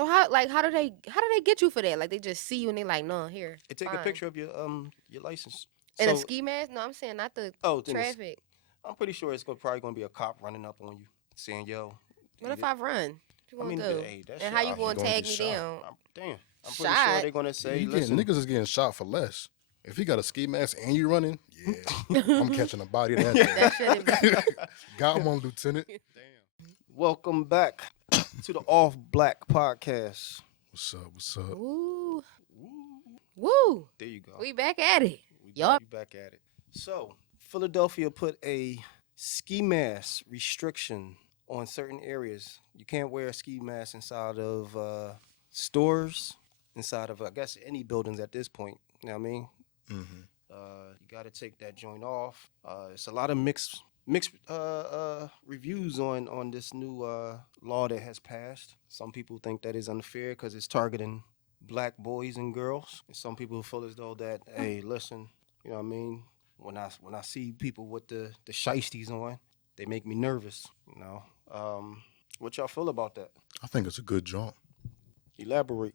So how do they get you for that? Like they just see you and they like, no, here. They take a Fine. picture of your license. And a So ski mask? No, I'm saying not the then traffic. I'm pretty sure it's probably gonna be a cop running up on you saying, "Yo, What if I run? What you I gonna mean, do? hey, that And shit how you out You're here. gonna gonna tag get me shot. down? I'm pretty sure Shot? they're gonna Yeah, say, you getting "Listen, niggas is getting shot for less. If he got a ski mask and you running, yeah, I'm catching a body that That day. shouldn't be. Got one, Lieutenant. welcome back to the Off Black Podcast." What's up? What's up? Woo. Woo. Woo. There you go. We back at it. We Yup. back at it. So Philadelphia put a ski mask restriction on certain areas. You can't wear a ski mask inside of stores, inside of I guess any buildings at this point. You know what I mean? Mm-hmm. You got to take that joint off. It's a lot of mixed reviews on this new law that has passed. Some people think that is unfair because it's targeting black boys and girls. And some people feel as though that, hey, listen, you know what I mean? When I see people with the shiesties on, they make me nervous. You know, what y'all feel about that? I think it's a good jaunt. Elaborate.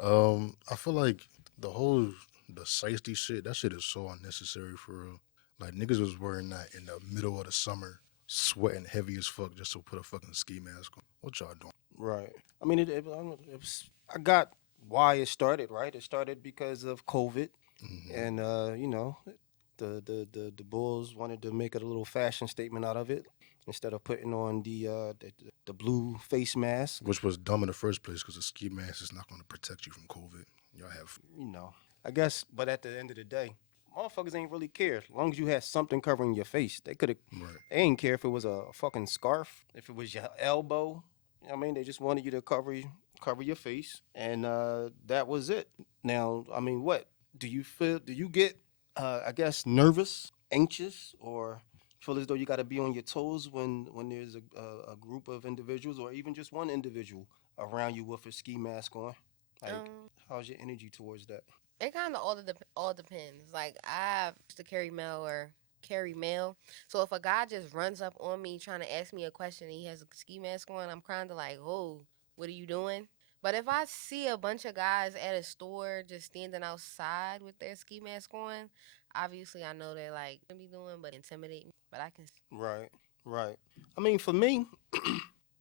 I feel like the safety shit, that shit is so unnecessary for real. Like niggas was wearing that in the middle of the summer, sweating heavy as fuck just to put a fucking ski mask on. What y'all doing? Right. I mean, I got why it started. Right. It started because of COVID, Mm-hmm. and you know, the Bulls wanted to make a little fashion statement out of it instead of putting on the blue face mask. Which was dumb in the first place because a ski mask is not going to protect you from COVID. Y'all have You know, I guess. But at the end of the day, motherfuckers ain't really care. As long as you had something covering your face, they could have. right. They ain't care if it was a fucking scarf, if it was your elbow. You know what I mean, they just wanted you to cover your face, and that was it. Now, I mean, what do you feel? Do you get, I guess, nervous, anxious, or feel as though you got to be on your toes when there's a group of individuals, or even just one individual around you with a ski mask on? Like, how's your energy towards that? It kind of all depends. Like I used to carry mail. So if a guy just runs up on me trying to ask me a question and he has a ski mask on, I'm kind of like, oh, what are you doing? But if I see a bunch of guys at a store just standing outside with their ski mask on, obviously I know they're like gonna be doing, but intimidate me. But I can. Right, right. I mean, for me,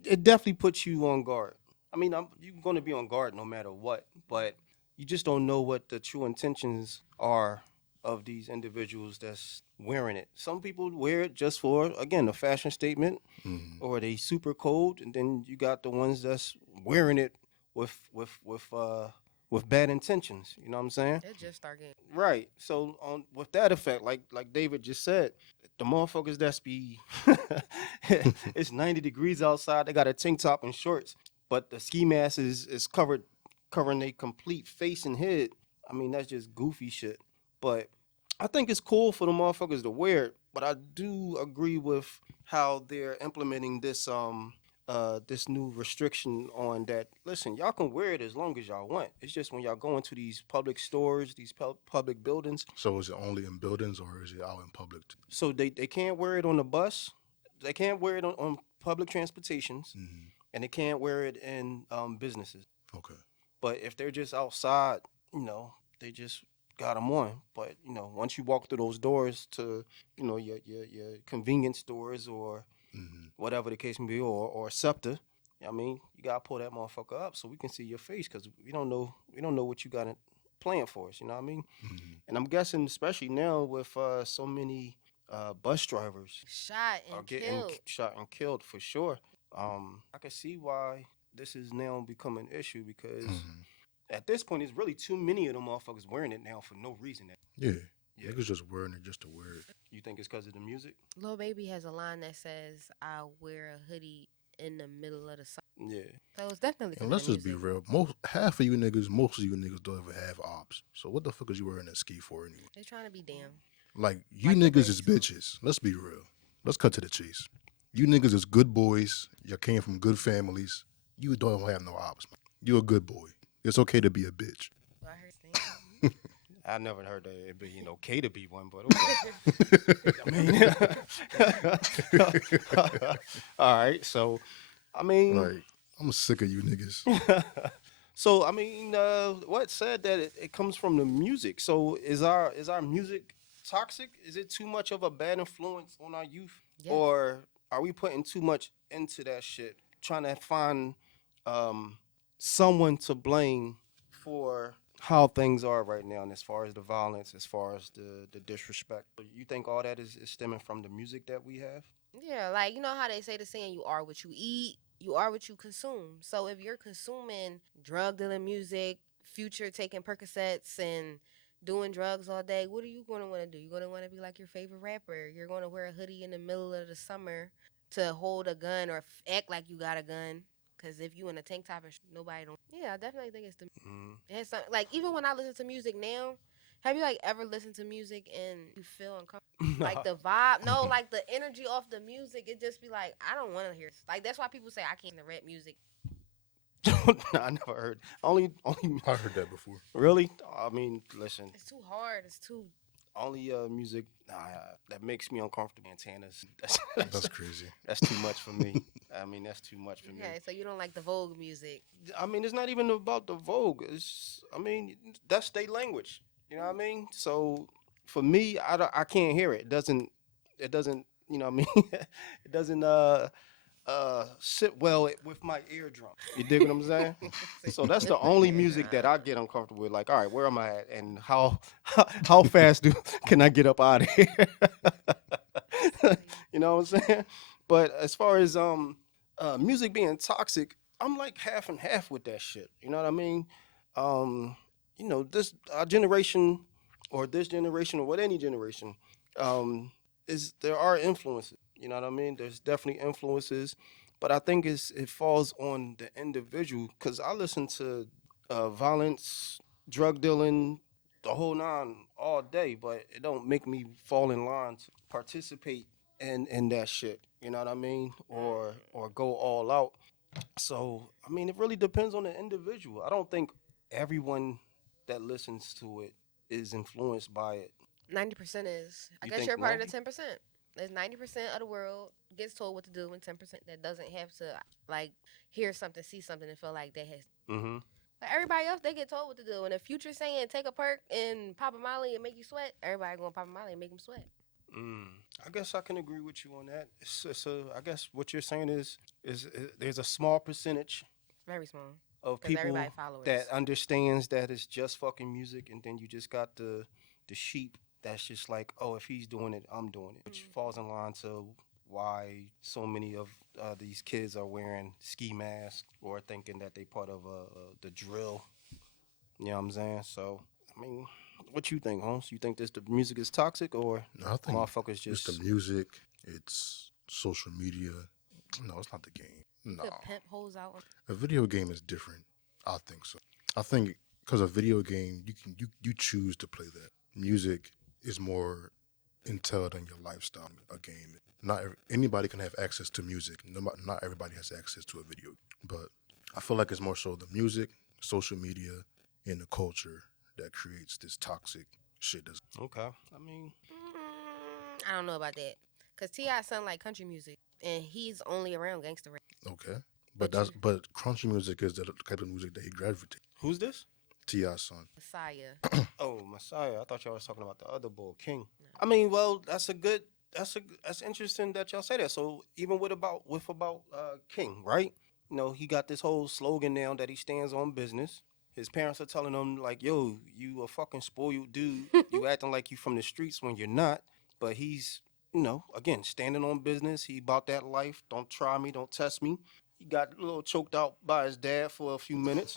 it definitely puts you on guard. I mean, you're going to be on guard no matter what, but you just don't know what the true intentions are of these individuals that's wearing it. Some people wear it just for, again, a fashion statement, Mm-hmm. or they super cold, and then you got the ones that's wearing it with bad intentions. You know what I'm saying? It just start getting. Right. So on with that effect, like David just said, the motherfuckers that's be it's 90 degrees outside, they got a tank top and shorts, but the ski mask is covering their complete face and head. I mean, that's just goofy shit. But I think it's cool for the motherfuckers to wear it, but I do agree with how they're implementing this new restriction on that. Listen, y'all can wear it as long as y'all want. It's just when y'all go into these public stores, these public buildings, So is it only in buildings or is it out in public? so they can't wear it on the bus, they can't wear it on public transportations, Mm-hmm. and they can't wear it in businesses. Okay. But if they're just outside, you know, they just got them on. But you know, once you walk through those doors to, you know, your convenience stores or Mm-hmm. whatever the case may be, or SEPTA, I mean, you gotta pull that motherfucker up so we can see your face, because we don't know what you got planned for us. You know what I mean? Mm-hmm. And I'm guessing, especially now with so many bus drivers Shot are and getting killed. shot and killed for sure. I can see why this is now becoming an issue, because Mm-hmm. at this point, it's really too many of them motherfuckers wearing it now for no reason. Yeah. Yeah. Niggas just wearing it just to wear it. You think it's because of the music? Lil Baby has a line that says, "I wear a hoodie in the middle of the summer." Yeah. So it's definitely. And 'cause let's of the just be music. real. Most of you niggas don't even have ops. So what the fuck is you wearing that ski for anyway? They're trying to be damn. Like you Like the niggas is Brits. bitches. Let's be real. Let's cut to the chase. You niggas is good boys. You came from good families. You don't have no ops. Man. You a good boy. It's okay to be a bitch. So I heard things. I never heard that it being okay to be one, but okay. I mean, all right. So, I mean, Like I'm sick of you niggas. So I mean, what said that it comes from the music? So is our music toxic? Is it too much of a bad influence on our youth, Yes. or are we putting too much into that shit, trying to find um, someone to blame for how things are right now, and as far as the violence, as far as the disrespect? You think all that is stemming from the music that we have? Yeah, like you know how they say the saying, "You are what you eat, you are what you consume." So if you're consuming drug dealing music, Future taking Percocets and doing drugs all day, what are you going to want to do? You're going to want to be like your favorite rapper. You're going to wear a hoodie in the middle of the summer to hold a gun or act like you got a gun. Cause if you in a tank top and nobody don't, yeah, I definitely think it's the. Mm. It has some, like even when I listen to music now, have you like ever listened to music and you feel uncomfortable? Like Nah. the vibe, no, like the energy off the music, it just be like I don't want to hear. Like that's why people say I can't the rap music. Nah, I never heard. Only I heard that before. really. I mean, listen. It's too hard. It's too. Only music that makes me uncomfortable. Antennas. That's crazy. That's too much for me. I mean, that's too much for me. Okay, so you don't like the Vogue music. I mean, it's not even about the Vogue. I mean, that's their language. You know what I mean? So for me, I can't hear it. It doesn't. You know what I mean? It doesn't sit well with my eardrum. You dig what I'm saying? So that's the only music that I get uncomfortable with. Like, all right, where am I at, and how fast can I get up out of here? You know what I'm saying? But as far as music being toxic, I'm like half and half with that shit. You know what I mean? Um, this our generation, or this generation, or what any generation, is there are influences. You know what I mean? There's definitely influences, but I think it falls on the individual, because I listen to violence, drug dealing, the whole nine all day, but it don't make me fall in line to participate in that shit. You know what I mean? Or go all out. So I mean, it really depends on the individual. I don't think everyone that listens to it is influenced by it. 90% is. I You guess think you're part of the 90? 10%. There's 90% of the world gets told what to do, and 10% that doesn't have to like hear something, see something, and feel like they has. Mm-hmm. Like everybody else, they get told what to do. And if Future saying take a perk and pop a Molly and make you sweat, everybody gonna pop a Molly and make them sweat. Mm. I guess I can agree with you on that. I guess what you're saying is there's a small percentage Very small. of Because people everybody follows. that understands that it's just fucking music, and then you just got the sheep that's just like, oh, if he's doing it, I'm doing it, which falls in line to why so many of these kids are wearing ski masks or thinking that they part of the drill. You know what I'm saying? So, I mean, what you think, Holmes? You think the music is toxic, or No, I think motherfuckers it's just the music, it's social media. No, it's not the game. No, The pimp hoes out. a video game is different. I think so. I think because a video game, you choose to play that. Music is more entailed in your lifestyle. A game, anybody can have access to music. Not everybody has access to a video. But I feel like it's more so the music, social media, and the culture that creates this toxic shit. That's okay. I mean, I don't know about that. Cause T.I. sound like country music, and he's only around gangster rap. okay. But But country music is the type of music that he gravitates. who's this? T.I.'s son. Messiah. Oh, Messiah. I thought y'all was talking about the other bull, King. I mean, well, that's interesting that y'all say that. So even with about King, right? You know, he got this whole slogan now that he stands on business. His parents are telling him like, "Yo, you a fucking spoiled dude. You acting like you from the streets when you're not." But he's, again, standing on business. He about that life. Don't try me. Don't test me. He got a little choked out by his dad for a few minutes,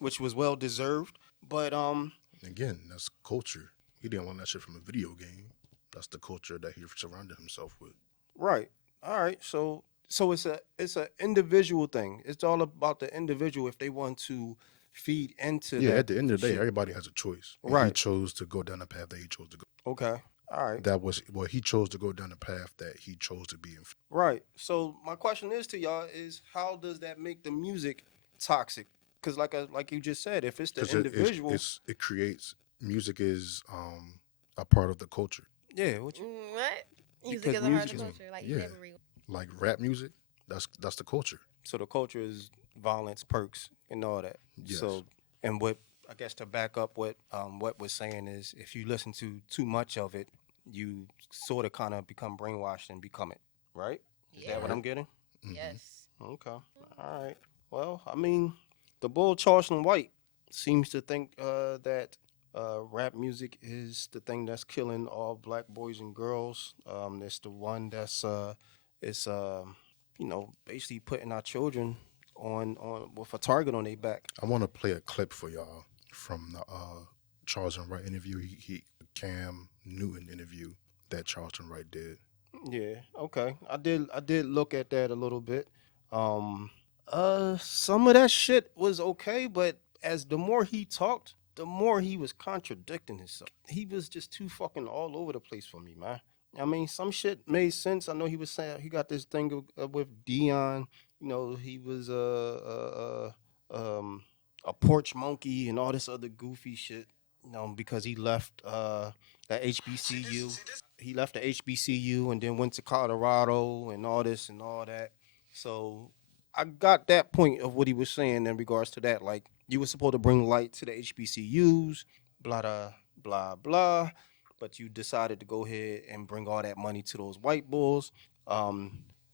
which was well deserved. But Again, that's culture. He didn't learn that shit from a video game. That's the culture that he surrounded himself with. right. All right. So it's a individual thing. It's all about the individual if they want to feed into Yeah, that. at the end of the day, shit. everybody has a choice. And he Right. chose to go down the path that he chose to go. Okay. All right. That was he chose to go down the path that he chose to be in. Right. So my question is to y'all is how does that make the music toxic? Because like you just said, if it's the 'Cause individual, it creates music is a part of the culture. yeah. What you, What? Music Because is a part of music the is- culture. Like yeah. you never read. Like rap music, that's the culture. so the culture is violence, perks, and all that. Yes. So, and what I guess to back up what was saying is, if you listen to too much of it, you sort of kind of become brainwashed and become it, right? Is that what Yeah. I'm getting? Yes. Okay. All right. Well, I mean, the bull Charleston White seems to think that rap music is the thing that's killing all black boys and girls. It's the one that's it's basically putting our children on with a target on their back. I want to play a clip for y'all from the Charleston Wright interview. He Cam Newton interview that Charleston Wright did. Yeah. Okay. I did look at that a little bit. Um. Some of that shit was okay, but as the more he talked, the more he was contradicting himself. He was just too fucking all over the place for me, man. I mean, some shit made sense. I know he was saying he got this thing with Dion. You know, he was a porch monkey and all this other goofy shit. You know, because he left that HBCU. He left the HBCU and then went to Colorado and all this and all that. So I got that point of what he was saying in regards to that. Like, you were supposed to bring light to the HBCUs, blah blah blah blah, but you decided to go ahead and bring all that money to those white bulls,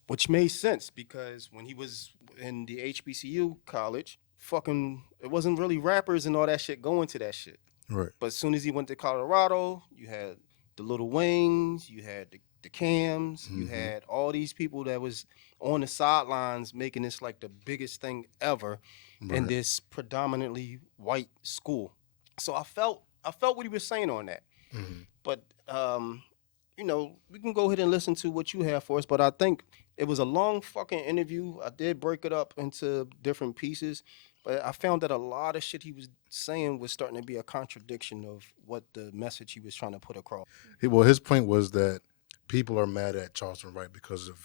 which made sense because when he was in the HBCU college, fucking, it wasn't really rappers and all that shit going to that shit. Right. But as soon as he went to Colorado, you had the Little Wings, you had the Cams, you had all these people that was on the sidelines making this like the biggest thing ever in Right. this predominantly white school. So I felt what he was saying on that. But we can go ahead and listen to what you have for us. But I think it was a long fucking interview. I did break it up into different pieces. But I found that a lot of shit he was saying was starting to be a contradiction of what the message he was trying to put across. His point was that people are mad at Charleston Wright because of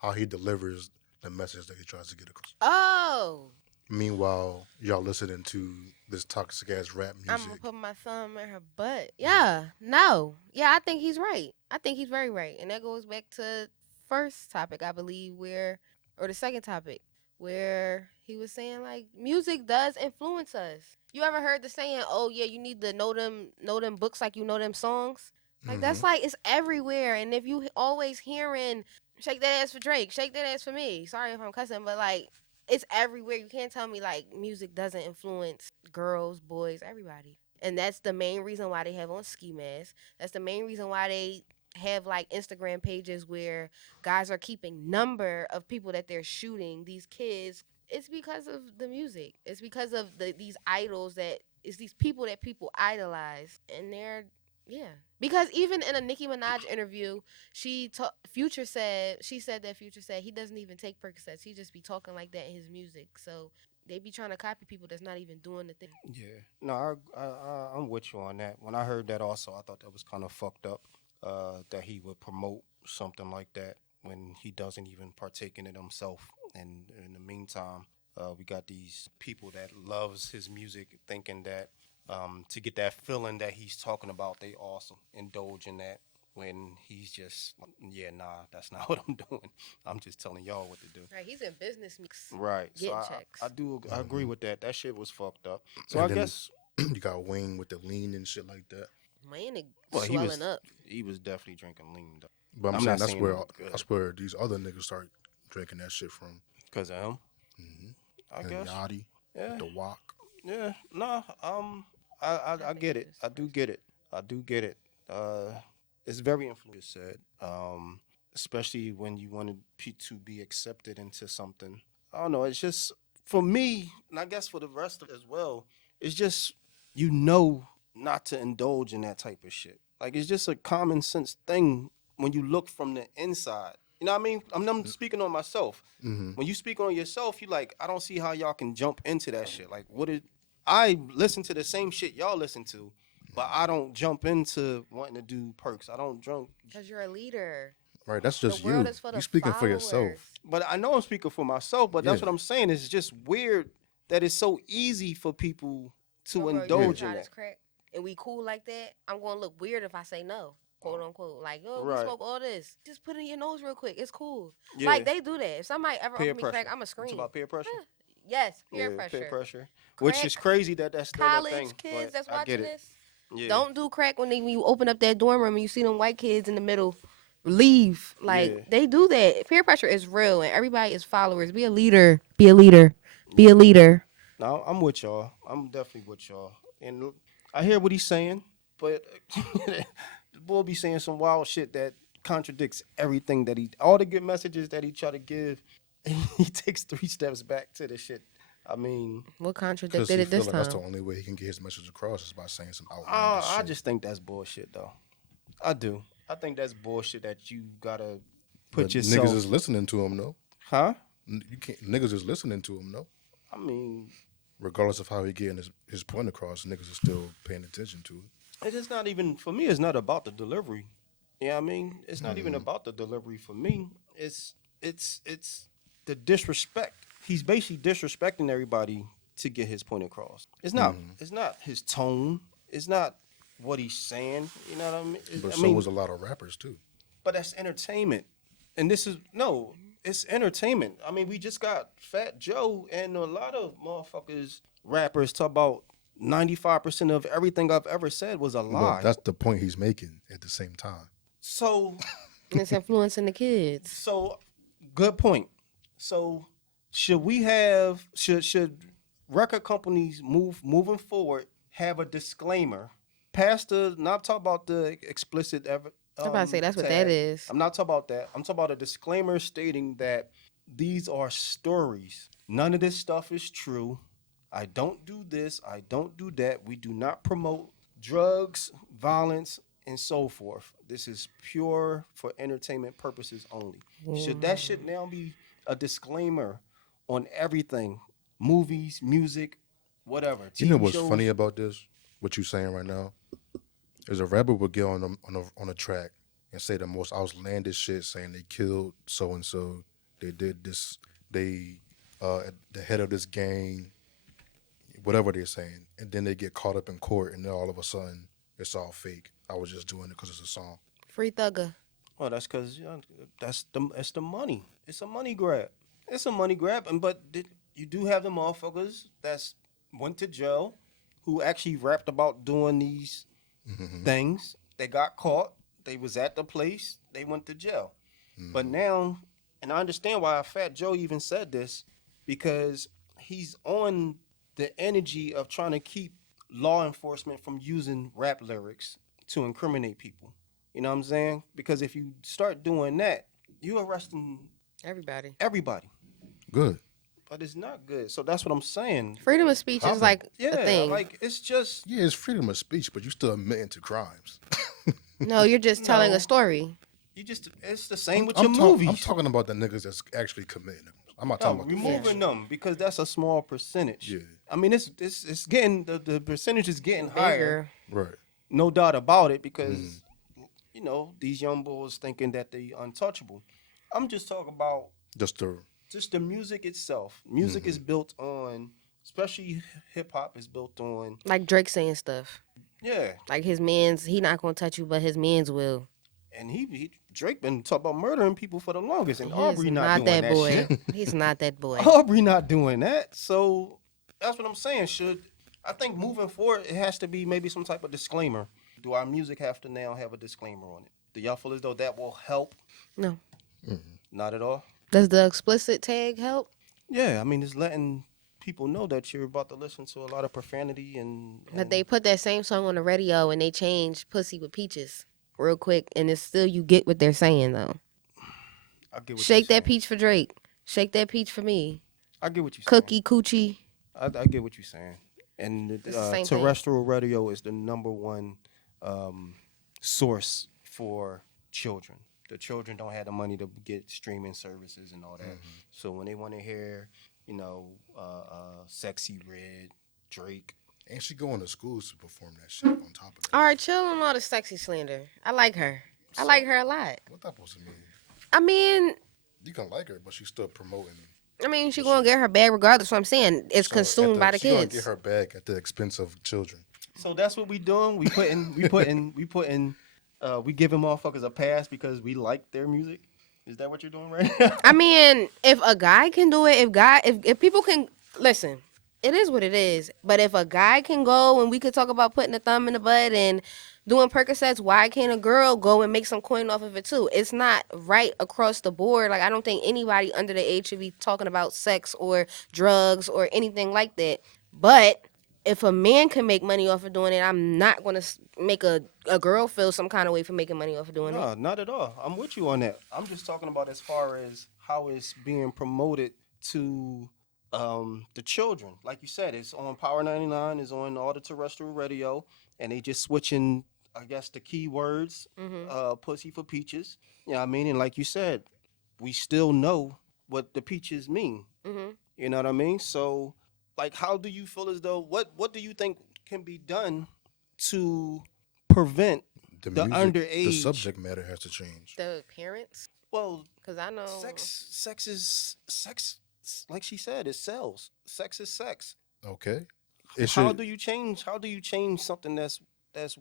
how he delivers the message that he tries to get across. Oh. Meanwhile, y'all listening to this toxic ass rap I'm gonna music. put my thumb in her butt. Yeah, no. Yeah, I think he's right. I think he's very right. And that goes back to first topic, I believe, or the second topic, where he was saying like music does influence us. You ever heard the saying, "Oh yeah, you need to know them books like you know them songs"? Like that's like it's everywhere. And if you always hearing "Shake that ass for Drake," "Shake that ass for me," sorry if I'm cussing, but like it's everywhere. You can't tell me like music doesn't influence girls, boys, everybody. And that's the main reason why they have on ski masks. That's the main reason why they have like Instagram pages where guys are keeping number of people that they're shooting, these kids. It's because of the music. It's because of these idols it's these people that people idolize. And they're yeah. Because even in a Nicki Minaj interview, Future said that Future said he doesn't even take Percocets. He just be talking like that in his music. So they be trying to copy people that's not even doing the thing. Yeah, no, I'm with you on that. When I heard that, also, I thought that was kind of fucked up. That he would promote something like that when he doesn't even partake in it himself. And in the meantime, we got these people that loves his music, thinking that to get that feeling that he's talking about, they also indulge in that. When he's just, yeah, nah, that's not what I'm doing. I'm just telling y'all what to do. Right, he's in business mix. Right. So Getting I checks. I agree with that. That shit was fucked up. So And I then guess you got Wayne with the lean and shit like that. Man, it well, swelling up. he was definitely drinking lean though. But I'm I'm saying not that's saying where it was good. that's where these other niggas start drinking that shit from. Because of him. I And guess. Yachty, Yeah. the Walk. Yeah. No. I get it. I do get it. I do get it. It's very influential. Said. Especially when you want to be accepted into something. I don't know. It's just for me, and I guess for the rest of it as well. It's just not to indulge in that type of shit. Like it's just a common sense thing when you look from the inside. You know what I mean? I'm speaking on myself. When you speak on yourself, you like, I don't see how y'all can jump into that shit. Like, I listen to the same shit y'all listen to, but I don't jump into wanting to do perks. I don't jump. Because you're a leader. Right, that's The just world you. is for You the speaking for yourself. followers. But I know I'm speaking for myself, but that's Yeah. what I'm saying. It's just weird that it's so easy for people to Bro, you indulge try in this that. crack, and we cool like that, I'm going to look weird if I say no, quote unquote. Like, yo, we Right. smoke all this. Just put it in your nose real quick. It's cool. Yeah. Like, they do that. If somebody ever Peer offer me pressure. crack, I'm a It's scream. about peer pressure. Yes, peer Yeah, pressure. peer pressure. Which Crack is crazy that that's still a college thing. kids But that's I get watching it. this. Yeah. Don't do crack when you open up that dorm room and you see them white kids in the middle. Leave. Like Yeah. they do that. Peer pressure is real, and everybody is followers. Be a leader. Be a leader. Be a leader. No, I'm with y'all. I'm definitely with y'all. And I hear what he's saying, but the boy be saying some wild shit that contradicts everything that all the good messages that he try to give. He takes 3 steps back to the shit. I mean, What Because contradicted he it feel this like that's the time? only way he can get his message across is by saying some outlandish I shit. just think that's bullshit, though. I do. I think that's bullshit that you gotta But put niggas yourself. is listening to him, though. Huh? You can't. Niggas is listening to him, though. I mean, Regardless of how he getting his point across, niggas are still paying attention to it. it is not even for me. It's not about the delivery. Yeah, I mean, it's not even about the delivery for me. It's the disrespect. He's basically disrespecting everybody to get his point across. It's not. It's not his tone. It's not what he's saying. You know what I mean? But I so mean, was a lot of rappers too. but that's entertainment, and this is no. It's entertainment. I mean, we just got Fat Joe and a lot of motherfuckers, rappers talk about 95% of everything I've ever said was a But lie. that's the point he's making at the same time. So And it's influencing the kids. So, good point. So, should record companies moving forward have a disclaimer past the not talk about the explicit I'm about to say that's what tag. that is. I'm not talking about that. I'm talking about a disclaimer stating that these are stories. None of this stuff is true. I don't do this. I don't do that. We do not promote drugs, violence, and so forth. This is pure for entertainment purposes only. Should that shit now be a disclaimer on everything? Movies, music, whatever. You know TV what's shows? funny about this? What you saying right now? Is a rapper would get on a track and say the most outlandish shit, saying they killed so and so, they did this, they at the head of this gang, whatever they're saying, and then they get caught up in court, and then all of a sudden it's all fake. I was just doing it because it's a song. Free thugger. Well, that's because it's the money. It's a money grab. It's a money grab, you do have the motherfuckers that's went to jail who actually rapped about doing these things. They got caught. They was at the place. They went to jail. But now, and I understand why Fat Joe even said this, because he's on the energy of trying to keep law enforcement from using rap lyrics to incriminate people. You know what I'm saying? Because if you start doing that, you're arresting Everybody. everybody. Good. But it's not good. So that's what I'm saying. Freedom of speech is like Yeah, a thing. like it's just Yeah, it's freedom of speech, but you still admitting to crimes. No, you're just telling No. a story. it's the same with I'm your movies. I'm talking about the niggas that's actually committing them. I'm not No, talking about the removing fiction. them because that's a small percentage. Yeah. I mean, it's getting the percentage is getting higher, Bigger. Right. no doubt about it. Because these young boys thinking that they untouchable. I'm just talking about Just the the music itself. Music is built on, especially hip hop is built on. Like Drake saying stuff. Yeah, Like his man's, he not gonna touch you, but his man's will. and Drake been talking about murdering people for the longest, and He's Aubrey not doing that that boy. shit. He's not that boy. Aubrey not doing that. So that's what I'm saying. I think moving forward, it has to be maybe some type of disclaimer. Do our music have to now have a disclaimer on it? Do y'all feel as though that will help? No. Not at all. Does the explicit tag help? Yeah, I mean, it's letting people know that you're about to listen to a lot of profanity and But they put that same song on the radio and they change "Pussy with Peaches" real quick, and it's still you get what they're saying though. I get what Shake you're that peach for Drake. Shake that peach for me. I get what you're saying. Cookie coochie. I get what you're saying. And It's the same thing. terrestrial radio is the number one source for children. The children don't have the money to get streaming services and all that. So when they want to hear, Sexy Red, Drake. and she going to schools to perform that shit on top of that. All right, chill on all the sexy slander. I like her. I like her a lot. What that supposed to mean? I mean, You can like her, but she's still promoting. she gonna get her bag regardless. What I'm saying, it's So consumed by the she gonna kids. get her bag at the expense of children. So that's what we doing. We giving motherfuckers a pass because we like their music. Is that what you're doing right now? I mean, if a guy can do it, if people can Listen, it is what it is. But if a guy can go and we could talk about putting a thumb in the butt and doing Percocets, why can't a girl go and make some coin off of it too? It's not right across the board. Like, I don't think anybody under the age should be talking about sex or drugs or anything like that. But if a man can make money off of doing it, I'm not going to make a girl feel some kind of way for making money off of doing No, it. not at all. I'm with you on that. I'm just talking about as far as how it's being promoted to the children. Like you said, it's on Power 99, it's on all the terrestrial radio, and they just switching, I guess, the keywords, Mm-hmm. pussy for peaches. You know what I mean? And like you said, we still know what the peaches mean. Mm-hmm. You know what I mean? So, like, how do you feel as though, what do you think can be done to prevent The the music, the underage? subject matter has to change. The parents, Well, because I know sex is sex. Like she said, it sells. Sex is sex. Okay, it How should. do you change? How do you change something that's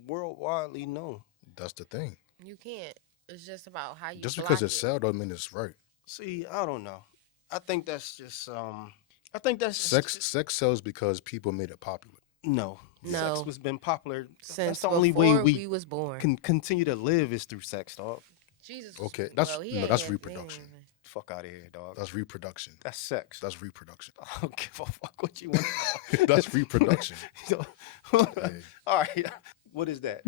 worldwidely known? That's the thing. you can't. It's just about how you Just block because it. it's sell doesn't mean it's right. See, I don't know. I think that's just. I think that's Sex sells because people made it popular. No, No. sex has been popular. That's Since the only way before we was born. can continue to live is through sex, dog. Jesus. Okay, that's- he no, ain't that's had- reproduction. Fuck out of here, dog. That's reproduction. That's sex. That's reproduction. I don't give a fuck what you want. That's reproduction. All Yeah. right. What is that?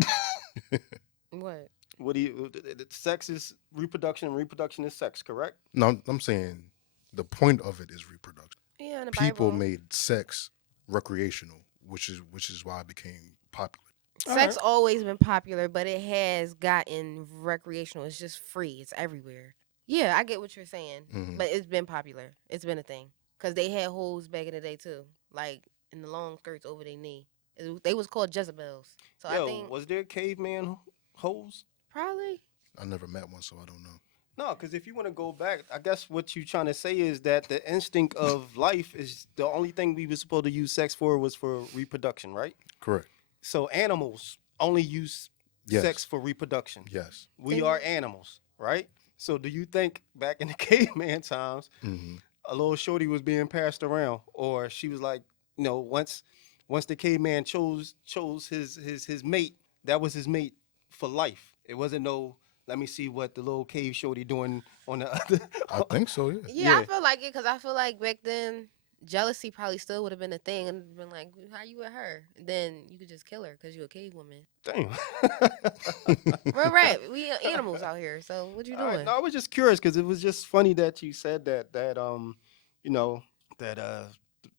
What? What do you? Sex is reproduction, and reproduction is sex, correct? No, I'm saying the point of it is reproduction. Yeah, in the People Bible. made sex recreational, which is why it became popular. Sex always been popular, but it has gotten recreational. It's just free. It's everywhere. Yeah, I get what you're saying, Mhm. but it's been popular. It's been a thing because they had hoes back in the day too, like in the long skirts over their knee. They was called Jezebels. So I Yo, think was there caveman hoes? probably. I never met one, so I don't know. No, because if you want to go back, I guess what you're trying to say is that the instinct of life is the only thing we were supposed to use sex for was for reproduction, right? Correct. So animals only use Yes. sex for reproduction. Yes. We Then are you- animals, right? So do you think back in the caveman times, Hmm. a little shorty was being passed around, or she was like, once the caveman chose his mate, that was his mate for life. It wasn't no. Let me see what the little cave shorty doing on the other. I think so. Yeah. Yeah, I Yeah. feel like it because I feel like back then jealousy probably still would have been a thing and been like, how you with her? And then you could just kill her because you a cave woman. Damn. Real rap. We animals out here. So what you All right, doing? no, I was just curious because it was just funny that you said that you know that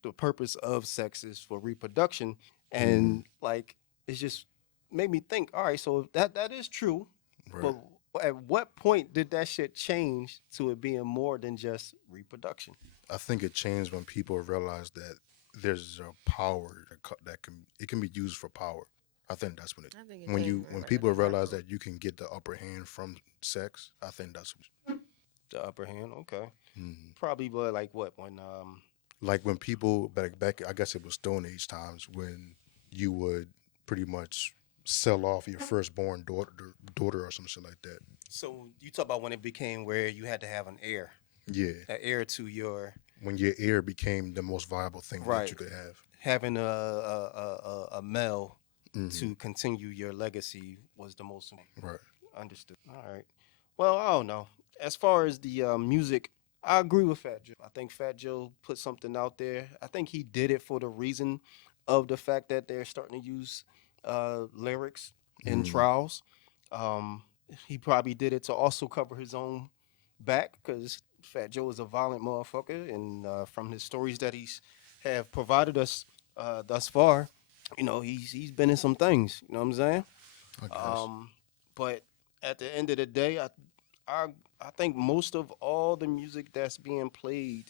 the purpose of sex is for reproduction, and like it's just made me think. All right, so that is true, Right. but at what point did that shit change to it being more than just reproduction? I think it changed when people realized that there's a power that can be used for power. I think that's when it I think it when changed when right people before. realize that you can get the upper hand from sex. I think that's The upper hand, okay, mhm. probably, but like what when Like when people back. I guess it was Stone Age times when you would pretty much sell off your firstborn daughter or some shit like that. so you talk about when it became where you had to have an heir, Yeah, an heir to your when your heir became the most viable thing that Right. you could have. having a male Mhm. to continue your legacy was the most Right. understood. All right. Well, I don't know. As far as the music, I agree with Fat Joe. I think Fat Joe put something out there. I think he did it for the reason of the fact that they're starting to use lyrics in Mhm. trials. He probably did it to also cover his own back because Fat Joe is a violent motherfucker, and from his stories that he's have provided us thus far, he's been in some things. You know what I'm saying? I guess. But at the end of the day, I think most of all the music that's being played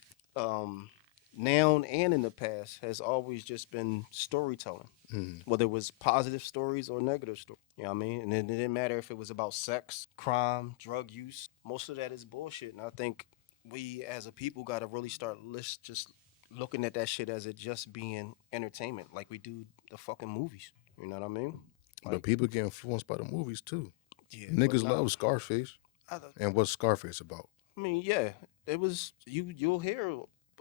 now and in the past has always just been storytelling, Mhm. whether it was positive stories or negative stories. You know what I mean? And it didn't matter if it was about sex, crime, drug use. Most of that is bullshit. And I think we as a people got to really start just looking at that shit as it just being entertainment, like we do the fucking movies. You know what I mean? But people get influenced by the movies too. Yeah, Niggas but no, love Scarface. I, And what's Scarface about? I mean, yeah, it was you'll hear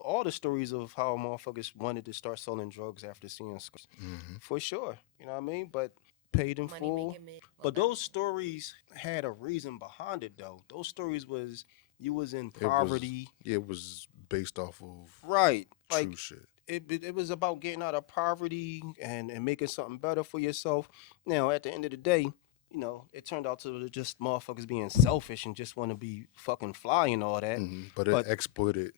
all the stories of how motherfuckers wanted to start selling drugs after seeing schools. For sure. You know what I mean? But paid in Money full. making men. But those stories had a reason behind it though. Those stories was you was in It was poverty. it was based off of Right. true Like shit. it was about getting out of poverty and making something better for yourself. Now, at the end of the day, you know, it turned out to just motherfuckers being selfish and just want to be fucking fly and all that. But it But exploited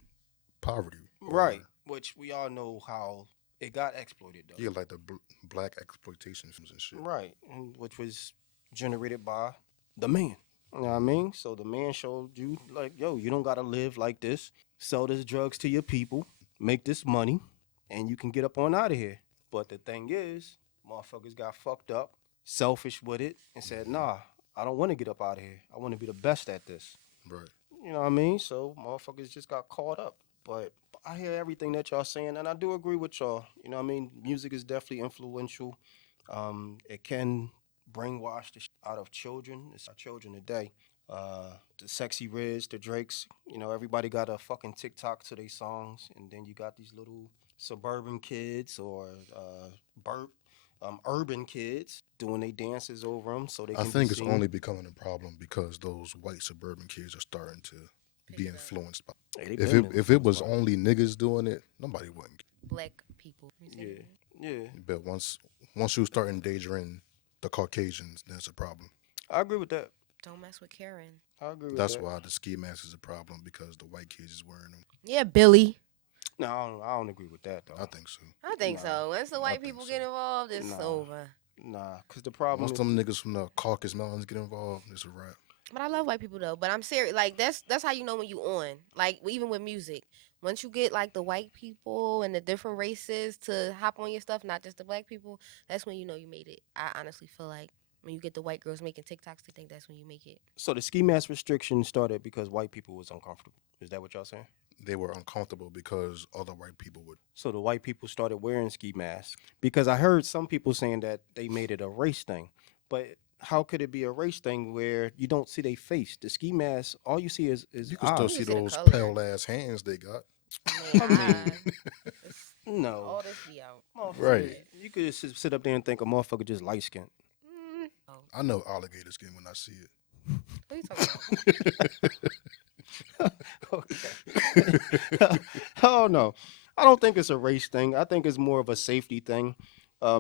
poverty. right, which we all know how it got exploited though. Yeah, like the black exploitation films and shit. Right, and which was generated by the man. You know what I mean? So the man showed you like, yo, you don't gotta live like this. Sell this drugs to your people, make this money, and you can get up on out of here. But the thing is, motherfuckers got fucked up, selfish with it, and said, nah, I don't want to get up out of here. I want to be the best at this. Right. You know what I mean? So motherfuckers just got caught up. But I hear everything that y'all saying, and I do agree with y'all. You know what I mean? Music is definitely influential. It can brainwash the out of children. It's our children today. The Sexy Riz, the Drakes, you know, everybody got a fucking TikTok to their songs, and then you got these little suburban kids or urban kids doing their dances over them, so they I can. think be it's seen. only becoming a problem because those white suburban kids are starting to be influenced by. Hey, they If been it was influenced by only niggas doing it, nobody wouldn't. Black people. it. Yeah. But once you start endangering the Caucasians, that's a problem. I agree with that. Don't mess with Karen. I agree with That's that. why the ski mask is a problem because the white kids is wearing them. Yeah, Billy. No, I don't agree with that though. I think so. I think Nah, so. Once the white think people so. get involved, it's Nah. over. Nah, because the problem Once is them niggas from the Caucasus Mountains get involved, it's a wrap. But I love white people though. But I'm serious. Like that's how you know when you on. Like even with music, once you get like the white people and the different races to hop on your stuff, not just the black people, that's when you know you made it. I honestly feel like when you get the white girls making TikToks, they think that's when you make it. so the ski mask restriction started because white people was uncomfortable. Is that what y'all saying? They were uncomfortable because other white people would. So the white people started wearing ski masks because I heard some people saying that they made it a race thing, but how could it be a race thing where you don't see their face? The ski mask, all you see is You can still eyes. see You see the those color. pale ass hands they got. Man, No, all this be out. Motherfucker, Right. You could just sit up there and think a motherfucker just light skinned. Oh, I know alligator skin when I see it. what are you talking about? Okay. Oh no, I don't think it's a race thing. I think it's more of a safety thing,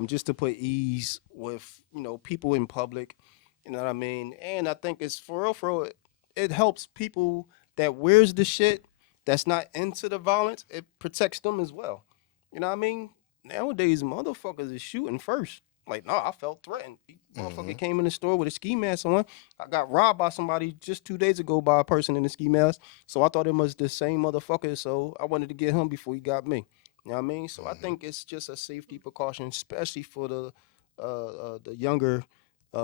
just to put ease with people in public. You know what I mean? And I think it's for real. For real, it helps people that wears the shit that's not into the violence. It protects them as well. You know what I mean? Nowadays, motherfuckers is shooting first. Like, no, I felt threatened. Motherfucker came in the store with a ski mask on. I got robbed by somebody just 2 days ago by a person in a ski mask. So I thought it was the same motherfucker. So I wanted to get him before he got me. You know what I mean? So I think it's just a safety precaution, especially for the younger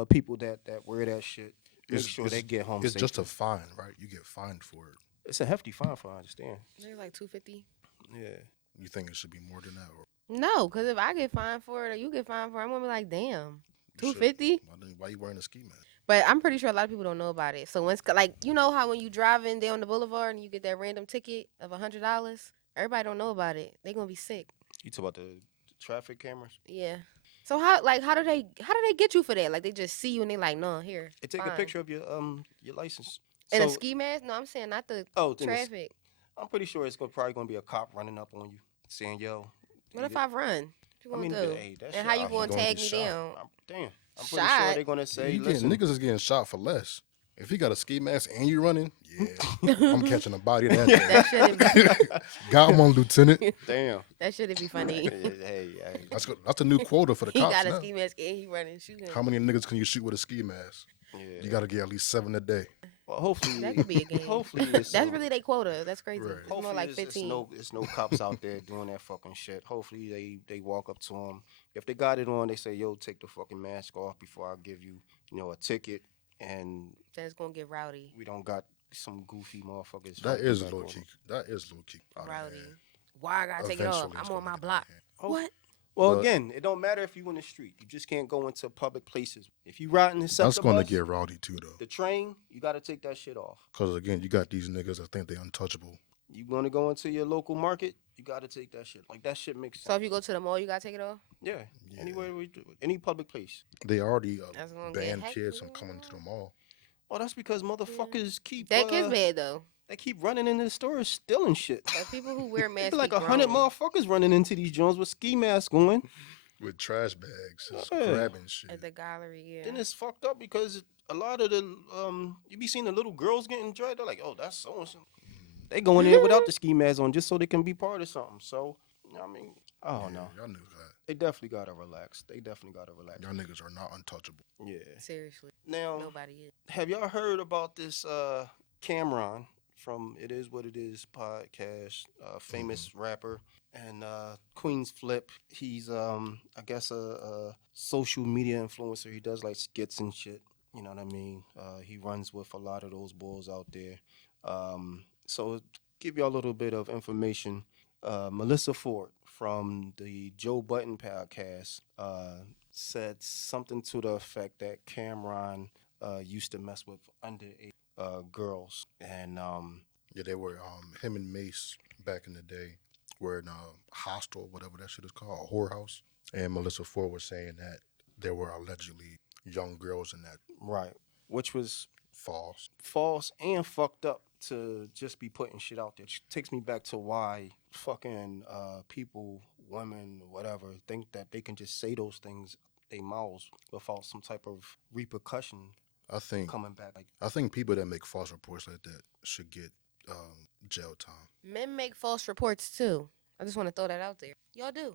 people that wear that shit. Make sure they get home It's safe. just a fine, right? You get fined for it. It's a hefty fine, for I understand. They're like $250. Yeah. You think it should be more than that? Or No, because if I get fined for it or you get fined for it, I'm gonna be like, damn, you should. $250. Why you wearing a ski mask? But I'm pretty sure a lot of people don't know about it. So once, like, you know how when you driving down the boulevard and you get that random ticket of $100, everybody don't know about it. They gonna be sick. You talk about the traffic cameras? Yeah. So how do they get you for that? Like they just see you and they like, no, here. They take a fine. picture of your license. And a So- ski mask? No, I'm saying not the Oh, then it's- traffic. I'm pretty sure it's probably gonna be a cop running up on you, saying, "Yo." What if I run? What you I gonna mean, do? hey, that And shit how you out gonna gonna tag get me shot. down? Damn, I'm pretty sure Shot. they're gonna say, You "Listen, niggas is getting shot for less. If he got a ski mask and you running, yeah, I'm catching a body of that day. That shouldn't be. Got one, Lieutenant. damn." That shouldn't be funny. Hey, That's a new quota for the He cops got a now. ski mask and he running shooting. How many niggas can you shoot with a ski mask? yeah. You got to get at least 7 a day. Well, hopefully That could be a game. Hopefully, it's That's really their quota. That's crazy. Right. It's more Hopefully like it's 15. no cops out there doing that fucking shit. Hopefully they walk up to them. If they got it on, they say, "Yo, take the fucking mask off before I give you a ticket." And Then it's gonna get rowdy. we don't got some goofy motherfuckers. That fighting is back low on key. them. That is low key. out of Rowdy. hand. Why I gotta take it off? Eventually, it's I'm on gonna my get block. out of hand. What? Well, But- again, it don't matter if you in the street. You just can't go into public places. If you riding the That's SEPTA going to bus, get rowdy too, though. the train, you got to take that shit off. Because, again, you got these niggas that think they untouchable. You want to go into your local market, you got to take that shit. Like that shit makes So sense. if you go to the mall, you gotta take it off. Yeah, Yeah. anywhere any public place. They already That's gonna get banned hectic. kids from coming to the mall. Oh, that's because motherfuckers keep That kid's bad though. they keep running into the stores stealing shit. But people who wear There masks be like be 100 grown. motherfuckers running into these joints with ski masks on. With trash bags, just Yeah. grabbing shit. At the gallery, yeah. Then it's fucked up because a lot of the you be seeing the little girls getting dragged. They're like, oh, that's so and so. They go in there without the ski mask on just so they can be part of something. So I mean, I don't know. Y'all niggas got. They definitely gotta relax. They definitely gotta relax. Y'all niggas are not untouchable. Yeah. Seriously, Now, nobody is. have y'all heard about this Cameron from It Is What It Is podcast, famous rapper and Queen's Flip. He's I guess a social media influencer. He does like skits and shit. You know what I mean? He runs with a lot of those bulls out there. So give y'all a little bit of information. Melissa Ford from the Joe Budden podcast said something to the effect that Cameron used to mess with underage girls, and Yeah, they were him and Mace back in the day were in a hostel, whatever that shit is called, a whorehouse. And Melissa Ford was saying that there were allegedly young girls in that. right, which was False. false and fucked up to just be putting shit out there. Which takes me back to why fucking people, women, whatever, think that they can just say those things they mouths without some type of repercussion I think coming back. Like, I think people that make false reports like that should get jail time. Men make false reports too. I just want to throw that out there. Y'all do.